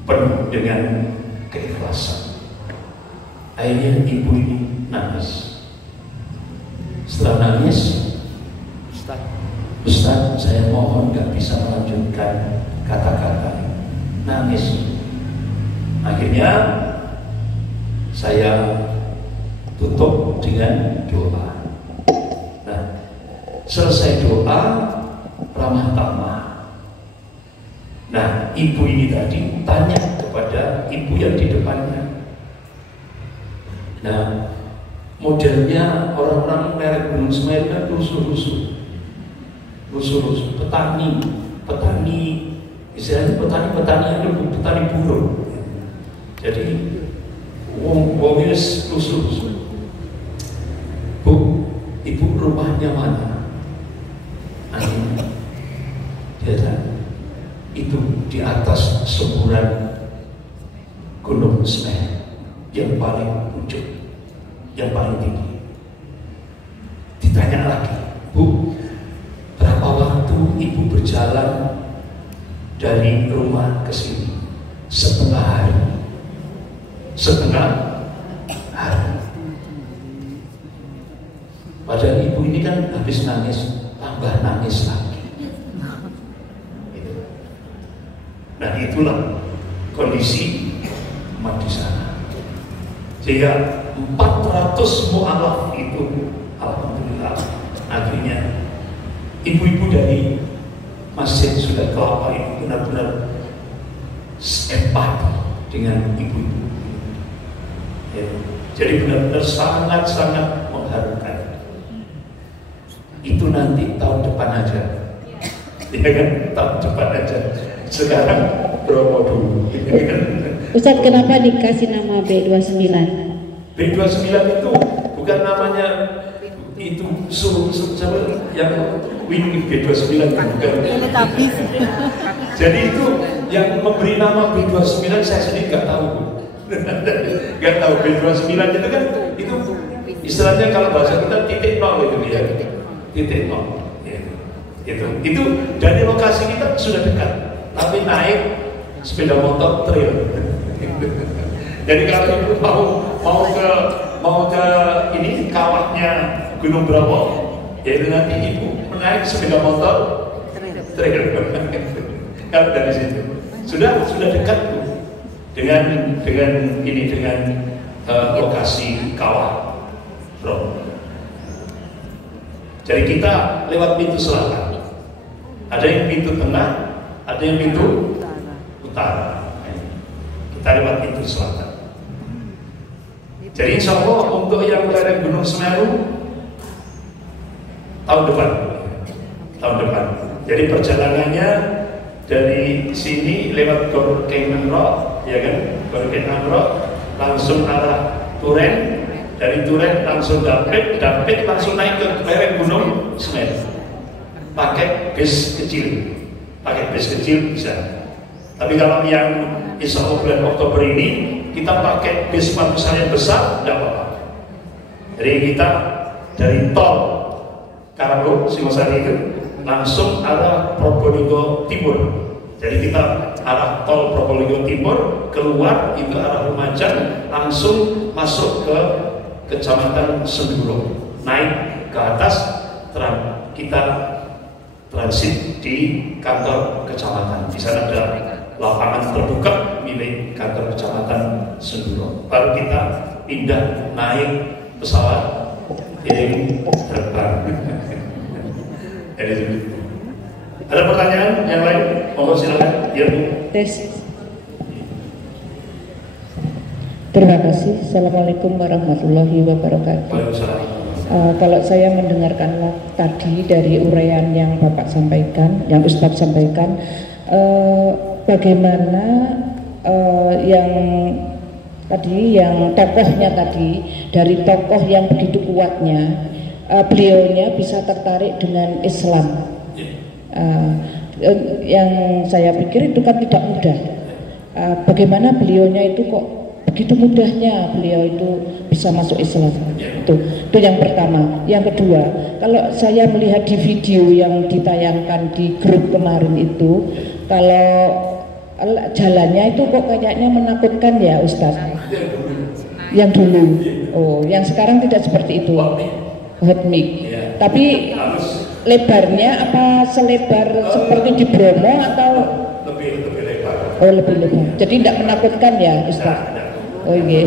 penuh dengan keikhlasan. Akhirnya ibu ini nangis. Setelah nangis, Ustaz, saya mohon gak bisa melanjutkan kata-kata. Nangis. Akhirnya saya tutup dengan doa. Nah, selesai doa, ramah tamah. Nah, ibu ini tadi tanya kepada ibu yang di depannya. Nah, modelnya orang-orang lereng Gunung Semeru kan rusuh-rusuh, petani, istilahnya petani yang lebih petani burung. Jadi, wong-wongnya rusuh-rusuh. Bu, ibu rumahnya mana? Akhirnya dia tanya, itu di atas semburan Gunung Semeru yang paling ujung, yang paling tinggi. Ditanya lagi, Bu, berapa waktu ibu berjalan dari rumah ke sini? Setengah hari. Padahal ibu ini kan habis nangis, tambah nangis lagi. Nah, itulah kondisi umat di sana. Sehingga 400 mu'alaf itu, alhamdulillah, akhirnya ibu-ibu dari Masjid Sunda Kelapa itu benar-benar empati dengan ibu-ibu. Ya, jadi benar-benar sangat-sangat mengharukan. Itu nanti tahun depan aja, ya kan? Tahun depan aja. Sekarang promo dulu. Ustadz, kenapa dikasih nama B29? B29 itu bukan namanya itu yang Winnie B29 bukan. Jadi itu yang memberi nama B29 saya sendiri nggak tahu. Nggak tahu B29 itu kan itu istilahnya kalau bahasa kita titik nol itu ya. Titik nol. Itu dari lokasi kita sudah dekat, tapi naik sepeda motor trail. Jadi kalau ibu mau ke ini kawahnya Gunung Bromo, yaitu nanti ibu menaik sepeda motor trail. Kalau dari situ sudah dekat Bu dengan lokasi kawah Bromo. Jadi kita lewat pintu selatan. Ada yang pintu tengah, ada yang pintu utara. Kita lewat pintu selatan. Jadi insya Allah untuk yang lereng Gunung Semeru tahun depan. Jadi perjalanannya dari sini lewat Gor Kenanro, ya kan? Gor Kenanro langsung arah Turen. Dari Turen langsung Dampit langsung naik ke lereng Gunung Semeru. Pakai bis kecil bisa. Tapi kalau yang insya Allah bulan Oktober ini kita pakai bis manusia yang besar, tidak apa-apa. Jadi kita dari tol Karanglo, Singosari itu langsung arah Probolinggo Timur. Jadi kita arah tol Probolinggo Timur, keluar itu arah Lumajang, langsung masuk ke Kecamatan Senduro, naik ke atas, kita transit di kantor kecamatan. Di sana ada lapangan terbuka milik kantor kecamatan Senduro. Baru kita pindah naik pesawat yang terbang. Ada pertanyaan yang lain? Mohon silakan. Ya, Bu. Terima kasih. Assalamualaikum warahmatullahi wabarakatuh. Kalau saya mendengarkan tadi dari uraian yang Bapak sampaikan, yang Ustadz sampaikan, bagaimana yang tadi, yang tokohnya tadi, dari tokoh yang begitu kuatnya, beliaunya bisa tertarik dengan Islam. Yang saya pikir itu kan tidak mudah. Bagaimana beliaunya itu kok begitu mudahnya beliau itu bisa masuk Islam. Itu yang pertama. Yang kedua, kalau saya melihat di video yang ditayangkan di grup kemarin itu, kalau jalannya itu kok kayaknya menakutkan ya Ustaz. Yang dulu. Oh, yang sekarang tidak seperti itu. Hot mic. Tapi lebarnya apa selebar seperti di Bromo atau lebih lebar? Oh, lebih lebar. Jadi tidak menakutkan ya Ustaz. Oh iya.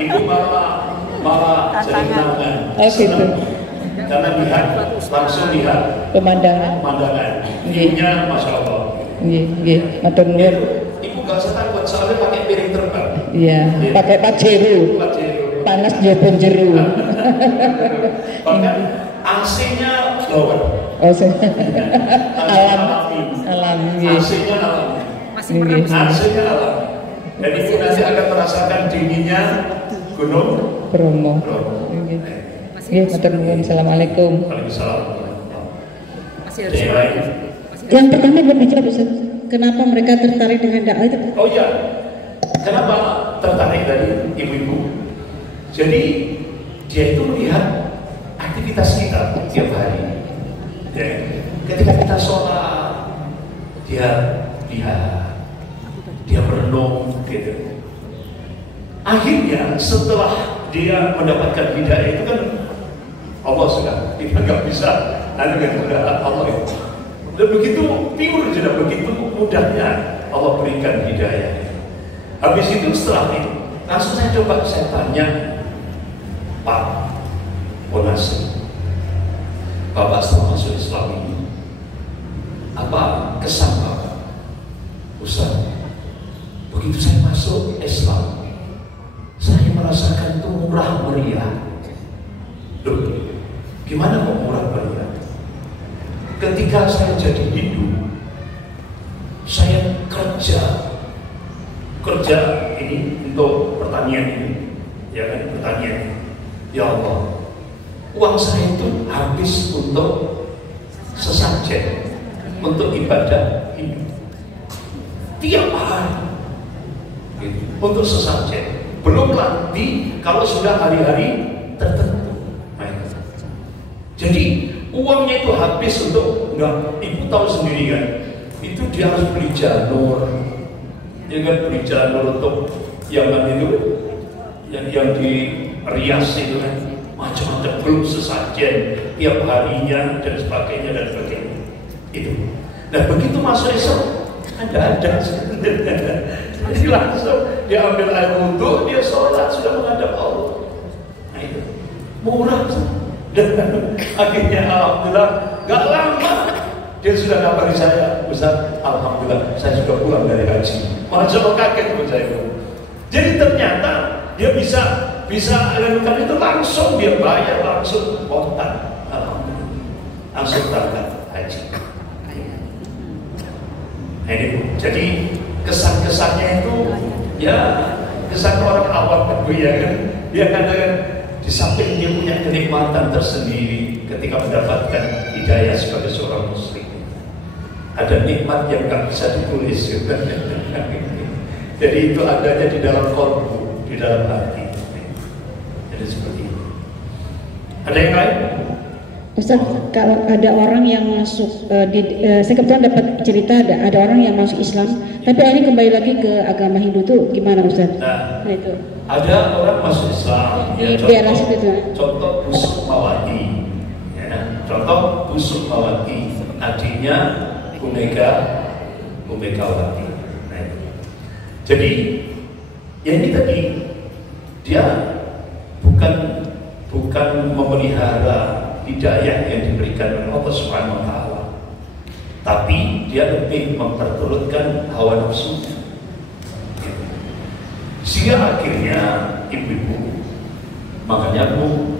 Itu malah jadi tangan. Oh gitu. Karena langsung lihat pemandangan. View-nya Masya Allah. Iya, matur nuwun. Ibu gak usah takut, soalnya pakai piring terbang. Iya, pakai pajero. Panas dia penjeru. Bahkan AC-nya lower. Oh, alam. AC-nya alam. AC-nya alam. Dan ibu nanti akan merasakan dinginnya Gunung Bromo. Iya, matur nuwun. Assalamualaikum. Waalaikumsalam. Yang pertama belum dijawab, Ustaz. Kenapa mereka tertarik dengan dakwah itu? Oh iya, kenapa tertarik dari ibu-ibu? Jadi dia itu melihat aktivitas kita tiap hari. Ya. Ketika kita sholat, dia lihat, dia merenung, gitu. Akhirnya setelah dia mendapatkan hidayah itu kan Allah sudah, kita nggak bisa, lalu kan sudah Allah itu. Dan begitu pure, sudah begitu mudahnya Allah berikan hidayah. Habis itu setelah itu, langsung saya tanya, Pak Bonasi, Bapak setelah masuk Islam ini, apa kesan Bapak? Ustaz, begitu saya masuk Islam, saya merasakan itu murah meriah. Loh, gimana kok murah meriah? Ketika saya jadi Hindu, saya kerja ini untuk pertanian ini, ya kan, pertanian. Ya Allah, uang saya itu habis untuk sesajen, untuk ibadah Hindu. Tiap hari, gitu, untuk sesajen. Belum lagi kalau sudah hari-hari tertentu. Jadi uangnya itu habis untuk, enggak, ibu tahu sendiri kan, itu dia harus beli janur, dia kan beli janur untuk yang itu, yang dirias itu kan, macam-macam, belum sesajen tiap harinya dan sebagainya. Itu. Nah begitu masuk Islam, ada jadi langsung dia ambil air wudhu, dia sholat, sudah menghadap Allah. Nah itu murah. Dan akhirnya alhamdulillah gak lama dia sudah ngabari saya, Ustaz, alhamdulillah saya sudah pulang dari haji. Masya Allah, kaget pun saya. Jadi ternyata dia bisa lakukan itu langsung, dia bayar langsung kontan, alhamdulillah, langsung berangkat haji. Nah, ini jadi kesan-kesannya itu ya kesan orang awam ya kan, dia kadang di samping dia punya kenikmatan tersendiri ketika mendapatkan hidayah sebagai seorang muslim. Ada nikmat yang tak bisa ditulis. Jadi itu adanya di dalam kolbu, di dalam hati. Jadi seperti itu. Ada yang lain? Ustaz, kalau ada orang yang masuk, saya kebetulan dapat cerita ada orang yang masuk Islam, tapi akhirnya kembali lagi ke agama Hindu tuh gimana Ustaz? Nah, itu. Ada orang masuk Islam, ya, contoh Busuk Mawati, ya, contoh Busuk Mawati, adiknya Megawati. Nah, jadi, ya ini tadi dia bukan memelihara hidayah yang diberikan oleh Allah Subhanahu wa Ta'ala, tapi dia lebih memperturutkan hawa nafsunya, sehingga akhirnya ibu-ibu, makanya Bu,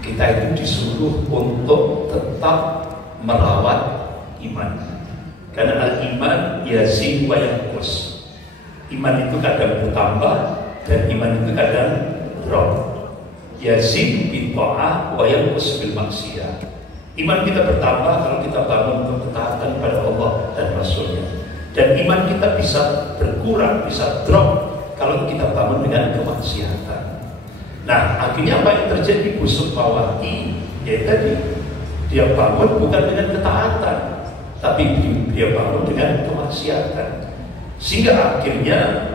kita itu disuruh untuk tetap merawat iman, karena al-iman yazid wa yanqus. Iman itu kadang bertambah dan iman itu kadang drop. Yazid bil ta'ah wa yanqus bil maksiyah. Iman kita bertambah kalau kita bangun untuk ketaatan pada Allah dan Rasulnya, dan iman kita bisa berkurang, bisa drop kalau kita bangun dengan kemaksiatan. Nah, akhirnya apa yang terjadi Busuk Mawati? Ya tadi, dia bangun bukan dengan ketaatan, tapi dia bangun dengan kemaksiatan, sehingga akhirnya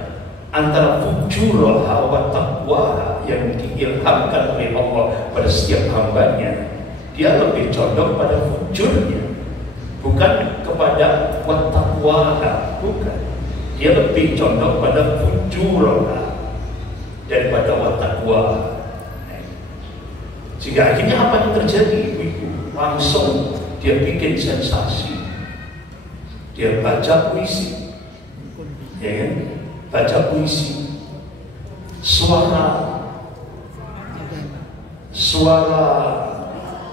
antara fujur wa taqwa yang diilhamkan oleh Allah pada setiap hambanya, dia lebih condong pada fujurnya, bukan kepada wa taqwa, bukan. Dia lebih condong pada fujur daripada wa taqwa. Sehingga akhirnya apa yang terjadi? Langsung dia bikin sensasi, dia baca puisi, ya kan? Baca puisi, suara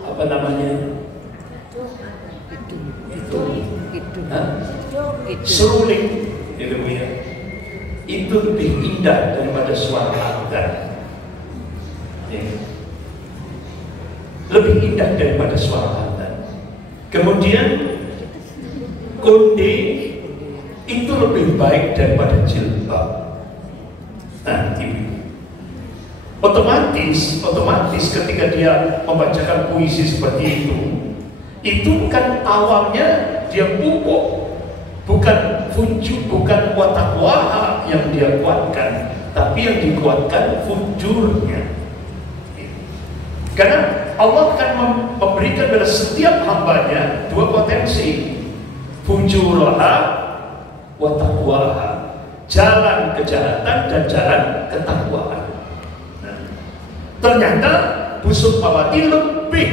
apa namanya? Seruling, gitu ya. Itu lebih indah daripada suara adzan. Ya. Lebih indah daripada suara adzan. Kemudian konde itu lebih baik daripada jilbab. Nah, otomatis ketika dia membacakan puisi seperti itu kan awalnya dia pupuk, bukan fujur, bukan watakwaha yang dia kuatkan, tapi yang dikuatkan fujurnya. Karena Allah akan memberikan pada setiap hambanya dua potensi, fujuraha wa taqwaha, jalan kejahatan dan jalan ketakwaan. Nah, ternyata Busuk Mawati lebih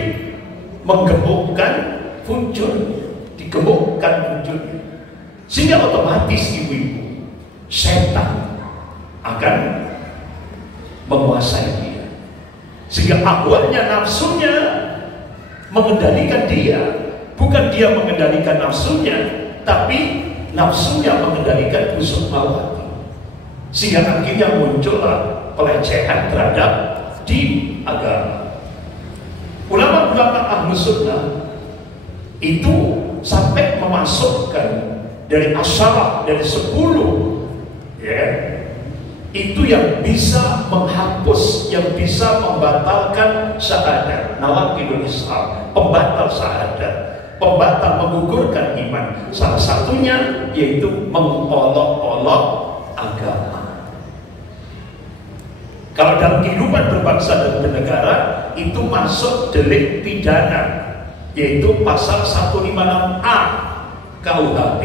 menggemukkan fujurnya, digemukkan fujurnya, sehingga otomatis ibu-ibu, setan akan menguasai dia, sehingga ahwalnya, nafsunya mengendalikan dia. Bukan dia mengendalikan nafsunya, tapi nafsunya mengendalikan Busuk Mawati, sehingga akhirnya muncullah pelecehan terhadap di agama. Ulama-ulama Ahlus Sunnah itu sampai memasukkan dari asyarah, dari 10, ya, itu yang bisa menghapus, yang bisa membatalkan syahadat, nawaqidul Islam, pembatal syahadat, pembatal menggugurkan iman. Salah satunya yaitu mengolok-olok agama. Kalau dalam kehidupan berbangsa dan bernegara itu masuk delik pidana, yaitu pasal 156A KUHP,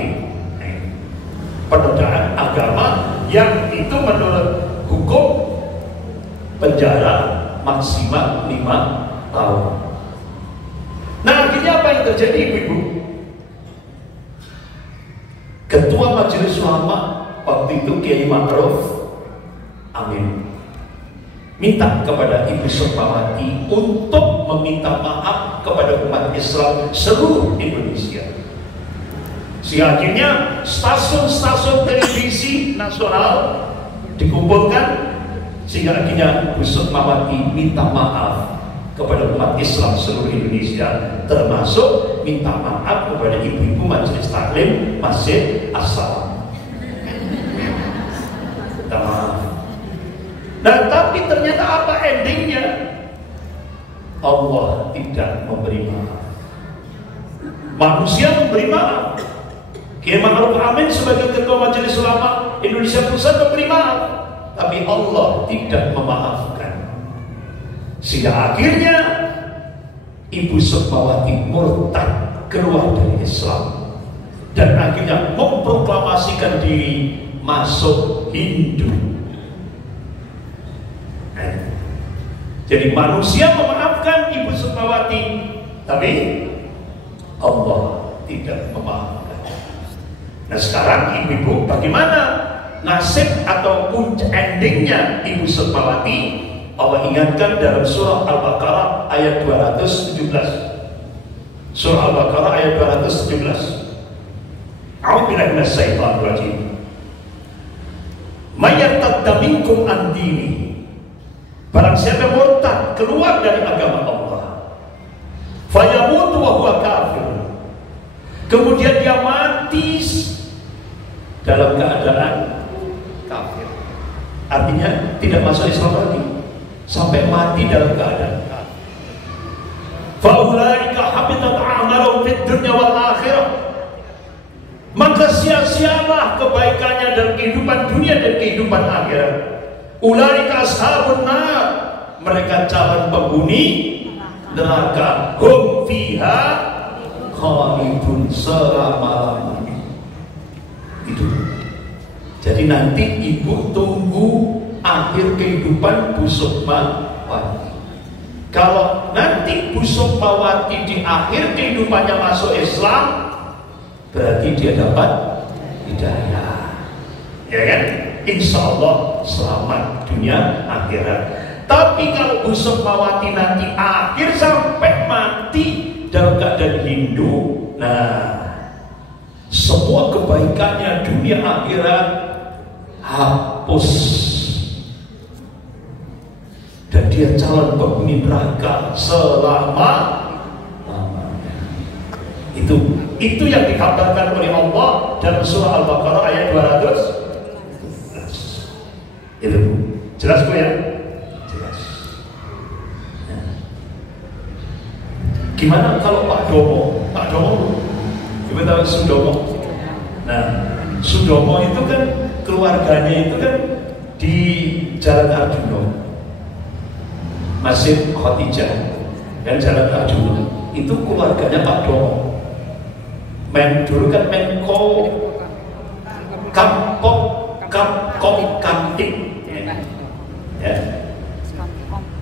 penodaan agama, yang itu menurut hukum penjara maksimal 5 tahun. Nah, akhirnya apa yang terjadi, ibu-ibu? Ketua Majelis Ulama waktu itu Kiai Ma'ruf Amin minta kepada Ibu Sukmawati untuk meminta maaf kepada umat Islam seluruh Indonesia. Sehingga akhirnya stasiun-stasiun televisi nasional dikumpulkan, sehingga akhirnya Ibu Sukmawati minta maaf kepada umat Islam seluruh Indonesia, termasuk minta maaf kepada ibu-ibu Majelis Taklim Masjid As-Salam. Minta maaf. Nah, tapi ternyata apa endingnya? Allah tidak memberi maaf. Manusia memberi maaf. Kiai Ma'ruf Amin sebagai Ketua Majelis Ulama Indonesia Pusat memberi maaf, tapi Allah tidak memaafkan. Sehingga akhirnya Ibu Sukmawati murtad, keluar dari Islam, dan akhirnya memproklamasikan diri masuk Hindu. Jadi manusia memaafkan Ibu Sukmawati, tapi Allah tidak memaafkan. Nah sekarang ibu-ibu, bagaimana nasib atau endingnya Ibu Sukmawati? Allah ingatkan dalam surah Al-Baqarah ayat 217. Surah Al-Baqarah ayat 217. A'udzubillahi minasyaitonir rajim. May yartadda minkum an dinihi. Barang siapa murtad, keluar dari agama Allah, fayamutu wa huwa kafir, kemudian dia mati dalam keadaan kafir, artinya tidak masuk Islam lagi, sampai mati dalam keadaan kafir. Faulaika habitat a'maluhum fid dunya wal akhirah. Maka sia-sialah kebaikannya dalam kehidupan dunia dan kehidupan akhirat. Ulaika ashabun nar, mereka calon penghuni neraka. Hum fiha khalidun, selama-lamanya. Itu. Jadi nanti ibu tunggu akhir kehidupan Bu Sukmawati. Kalau nanti Bu Sukmawati di akhir kehidupannya masuk Islam, berarti dia dapat hidayah, ya kan? Insya Allah selamat dunia akhirat. Tapi kalau Bu Sukmawati nanti akhir sampai mati dalam keadaan Hindu, nah semua kebaikannya dunia akhirat hapus, dan dia calon penghuni neraka selama-lamanya. Itu yang dikabarkan oleh Allah dalam surah Al-Baqarah ayat 200. Itu jelas Bu ya? Jelas. Nah. Gimana kalau Pak Domo? Pak Domo, kita tahu Sudomo. Nah, Sudomo itu kan keluarganya itu kan di Jalan Arjuna, Masjid Khotijah dan Jalan Arjuna. Itu keluarganya Pak Domo. Dulu kan Menko Kamtip. Ya.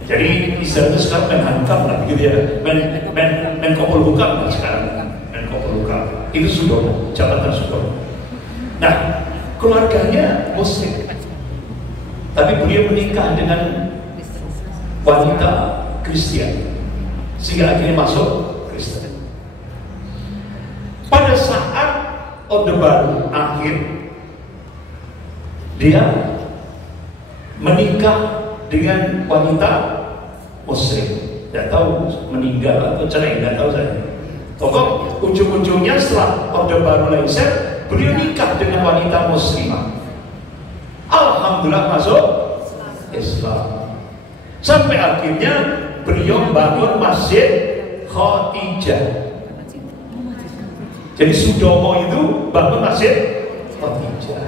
Jadi istilahnya sekarang Menhankam lah gitu ya, Menko Polhukam sekarang, Menko Polhukam itu Sudomo, jabatan Sudomo. Nah keluarganya Muslim, tapi beliau menikah dengan wanita Kristen sehingga akhirnya masuk Kristen. Pada saat Orde Baru akhir, dia menikah dengan wanita Muslim, tidak tahu meninggal atau cerai, tidak tahu saya. Pokok ujung-ujungnya setelah Orde Baru lengser, beliau nikah dengan wanita Muslimah. Alhamdulillah masuk Islam. Sampai akhirnya beliau bangun Masjid Khotijah. Jadi Sudomo itu bangun Masjid Khotijah.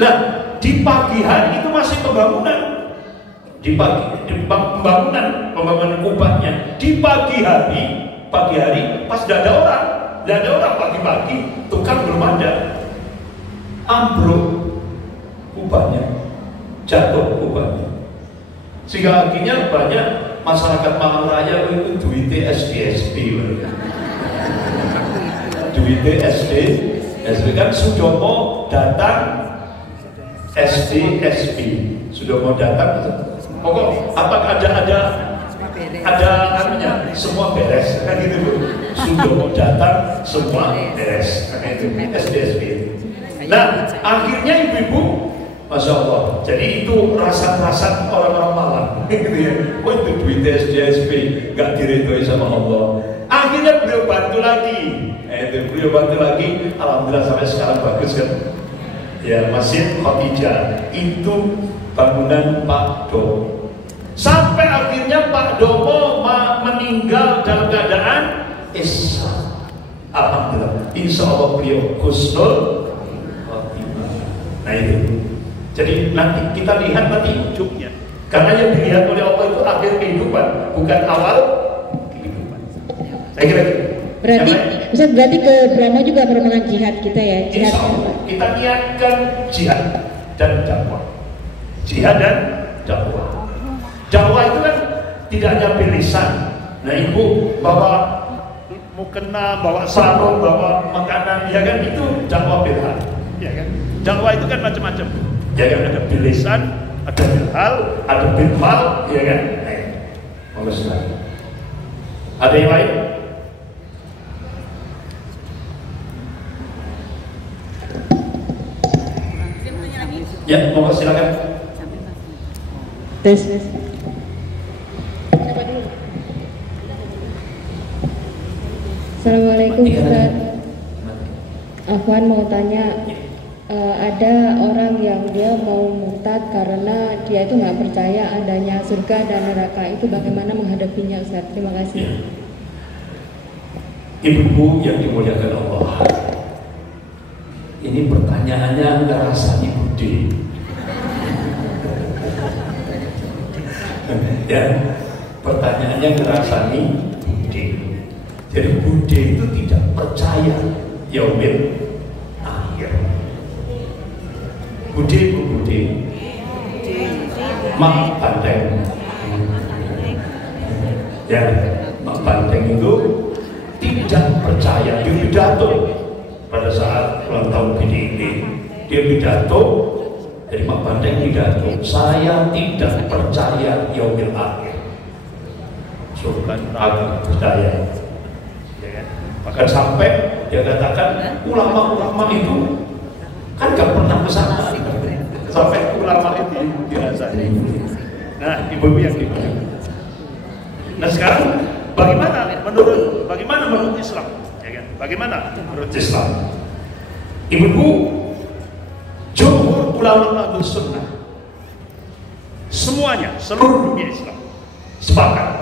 Nah, di pagi hari itu masih pembangunan, pembangunan kubahnya. Di pagi hari pas tidak ada orang pagi-pagi, tukang belum ada, ambruk kubahnya, jatuh kubahnya, sehingga akhirnya banyak masyarakat Malang Raya itu duitnya SDSP, duitnya SD kan Sudomo datang. SDSP sudah mau datang, pokok apakah ada anunya, semua beres kan gitu Bu. Sudah mau datang semua beres, karena itu SDSP. Nah akhirnya ibu-ibu, Masya Allah, jadi itu rasa-rasa orang-orang Malang gitu ya. Oh itu duit SDSP gak diridhoi sama Allah. Akhirnya beliau bantu lagi, alhamdulillah sampai sekarang bagus kan. Ya, Masjid Khotijah itu bangunan Pak Do. Sampai akhirnya akhirnya Pak Domo meninggal dalam keadaan Islam. Alhamdulillah, insya Allah beliau husnul khotimah. Nah itu. Jadi nanti kita lihat nanti ujungnya. Karena yang dilihat oleh Allah itu akhir kehidupan, bukan awal kehidupan. Saya kira gitu. Berarti, Ustaz, berarti ke Bromo juga merupakan jihad kita ya? Jihad. Kita niatkan jihad dan dakwah. Jihad dan dakwah. Dakwah itu kan tidak hanya bilisan. Nah ibu bawa mukena, bawa sarung, bawa makanan, ya kan, itu dakwah bilhal, ya kan. Dakwah itu kan macam-macam, ya kan, ada bilisan, ada bilhal, ada bilmal, ya kan. Ada yang lain? Ya, mau silakan. Tes. Assalamualaikum Ustaz. Afwan mau tanya, ada orang yang dia mau murtad karena dia itu nggak percaya adanya surga dan neraka, itu bagaimana menghadapinya Ustaz? Terima kasih. Ya. Ibu yang dimuliakan Allah, ini pertanyaannya ngerasani budi. Ya, pertanyaannya ngerasani budi. Jadi budi itu tidak percaya yaumil akhir. Budi mak banteng. Ya, mak banteng itu tidak percaya. Dia pidato pada saat ulang tahun PDIP, dia pidato, jadi mak banteng pidato, saya tidak percaya yaumil akhir. Surga neraka percaya. Bahkan sampai dia katakan ulama-ulama itu kan gak pernah kesana, sampai ulama itu dirasai. Nah, ibu-ibu yang dimana. Nah sekarang bagaimana menurut Islam? Ya kan? Bagaimana menurut Islam? Ibu-ibu, jumhur ulama Ahlus Sunnah, semuanya, seluruh dunia Islam sepakat.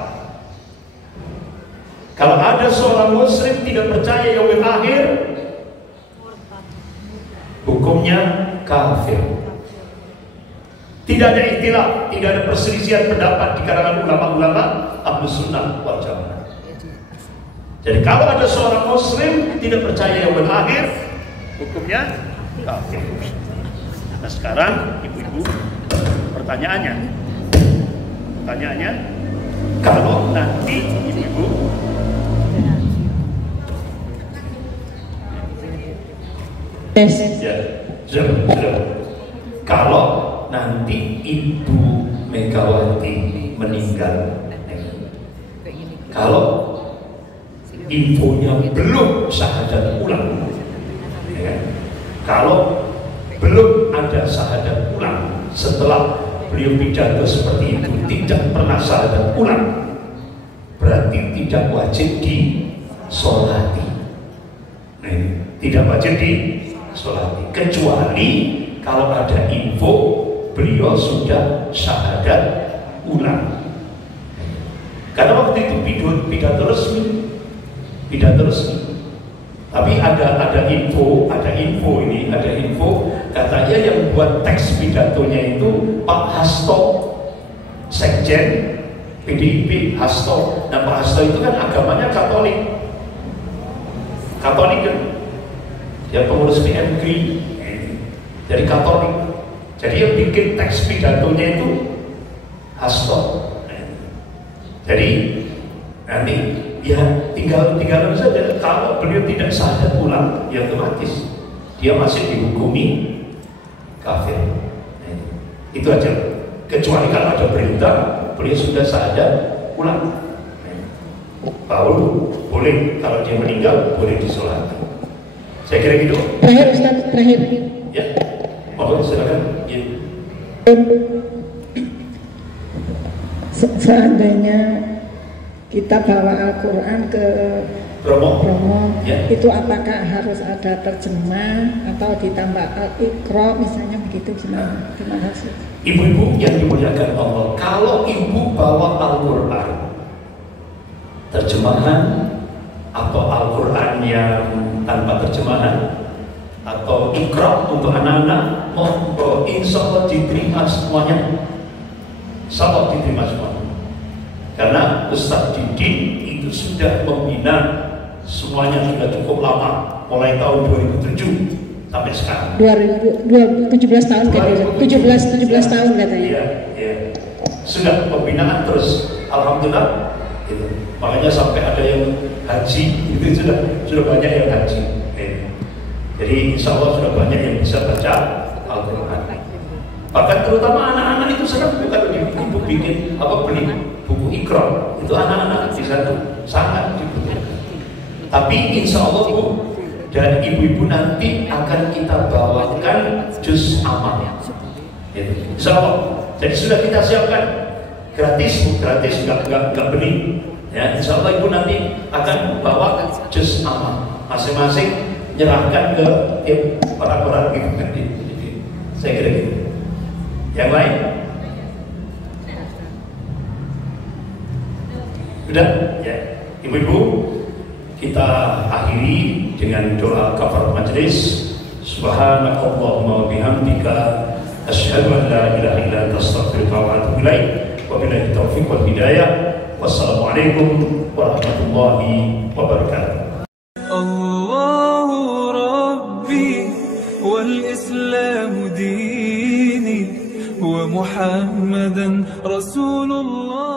Kalau ada seorang muslim tidak percaya yaumil akhir, hukumnya kafir. Tidak ada ikhtilaf, tidak ada perselisihan pendapat di kalangan ulama-ulama Ahlus Sunnah wal Jamaah. Jadi kalau ada seorang muslim tidak percaya yaumil akhir, hukumnya kafir. Nah sekarang ibu-ibu, pertanyaannya, kalau nanti ibu-ibu ya, sudah. Kalau nanti Ibu Megawati meninggal, kalau infonya belum syahadat ulang, ya, kalau belum ada syahadat ulang setelah beliau pidato seperti itu, tidak pernah syahadat ulang, berarti tidak wajib disolati. Nah, tidak wajib disolati, kecuali kalau ada info beliau sudah syahadat ulang. Karena waktu itu pidato resmi. Tapi ada info katanya yang buat teks pidatonya itu Pak Hasto, Sekjen PDIP Hasto. Nah Pak Hasto itu kan agamanya Katolik kan, ya pengurus PMK, jadi Katolik. Jadi yang bikin teks pidatonya itu Hasto. Jadi nanti ya tinggal saja. Kalau beliau tidak syahadat ulang, ya otomatis dia masih dihukumi kafir. Itu aja. Kecuali kalau ada berita beliau sudah syahadat ulang, baru boleh, kalau dia meninggal boleh disolati. Saya kira gitu. Terakhir Ustaz, terakhir. Ya, mohon silakan. Ya. Seandainya kita bawa Al-Quran ke Bromo. Ya. Itu apakah harus ada terjemah atau ditambah Iqra misalnya begitu, gimana? Terima kasih. Ibu-ibu yang dimuliakan Allah, kalau ibu bawa Al-Quran, terjemahan atau Al-Quran yang tanpa terjemahan atau Iqra untuk anak-anak, monggo, insya Allah diterima semuanya. Insya Allah diterima semuanya. Karena Ustadz Didin itu sudah membina semuanya sudah cukup lama, mulai tahun 2007 sampai sekarang. 17 tahun katanya. 17 tahun katanya. Iya, iya. Sudah pembinaan terus, alhamdulillah. Gitu. Makanya sampai ada yang haji, itu sudah banyak yang haji. Jadi insya Allah sudah banyak yang bisa baca Al-Quran. Bahkan terutama anak-anak itu senang, bukan ibu bikin beli buku Iqra, itu anak-anak bisa tuh sangat dibutuhkan. Tapi insya Allah Bu dan ibu-ibu nanti akan kita bawakan juz amal. Insya Allah. Jadi sudah kita siapkan gratis, nggak beli. Ya, insya Allah ibu nanti akan bawa juz amal, masing-masing nyerahkan ke tim orang-orang gitu. Saya kira gitu. Yang lain? Sudah? Ya, ibu-ibu, kita akhiri dengan doa kafaratul majelis. Subhanakallahumma wa bihamdika asyhadu an la ilaha illa anta astaghfiruka wa atubu ilaik. Wabillahi taufiq wal hidayah. Wassalamualaikum warahmatullahi wabarakatuh. Allahu Rabbi wal Islam dini wa Muhammadan Rasulullah.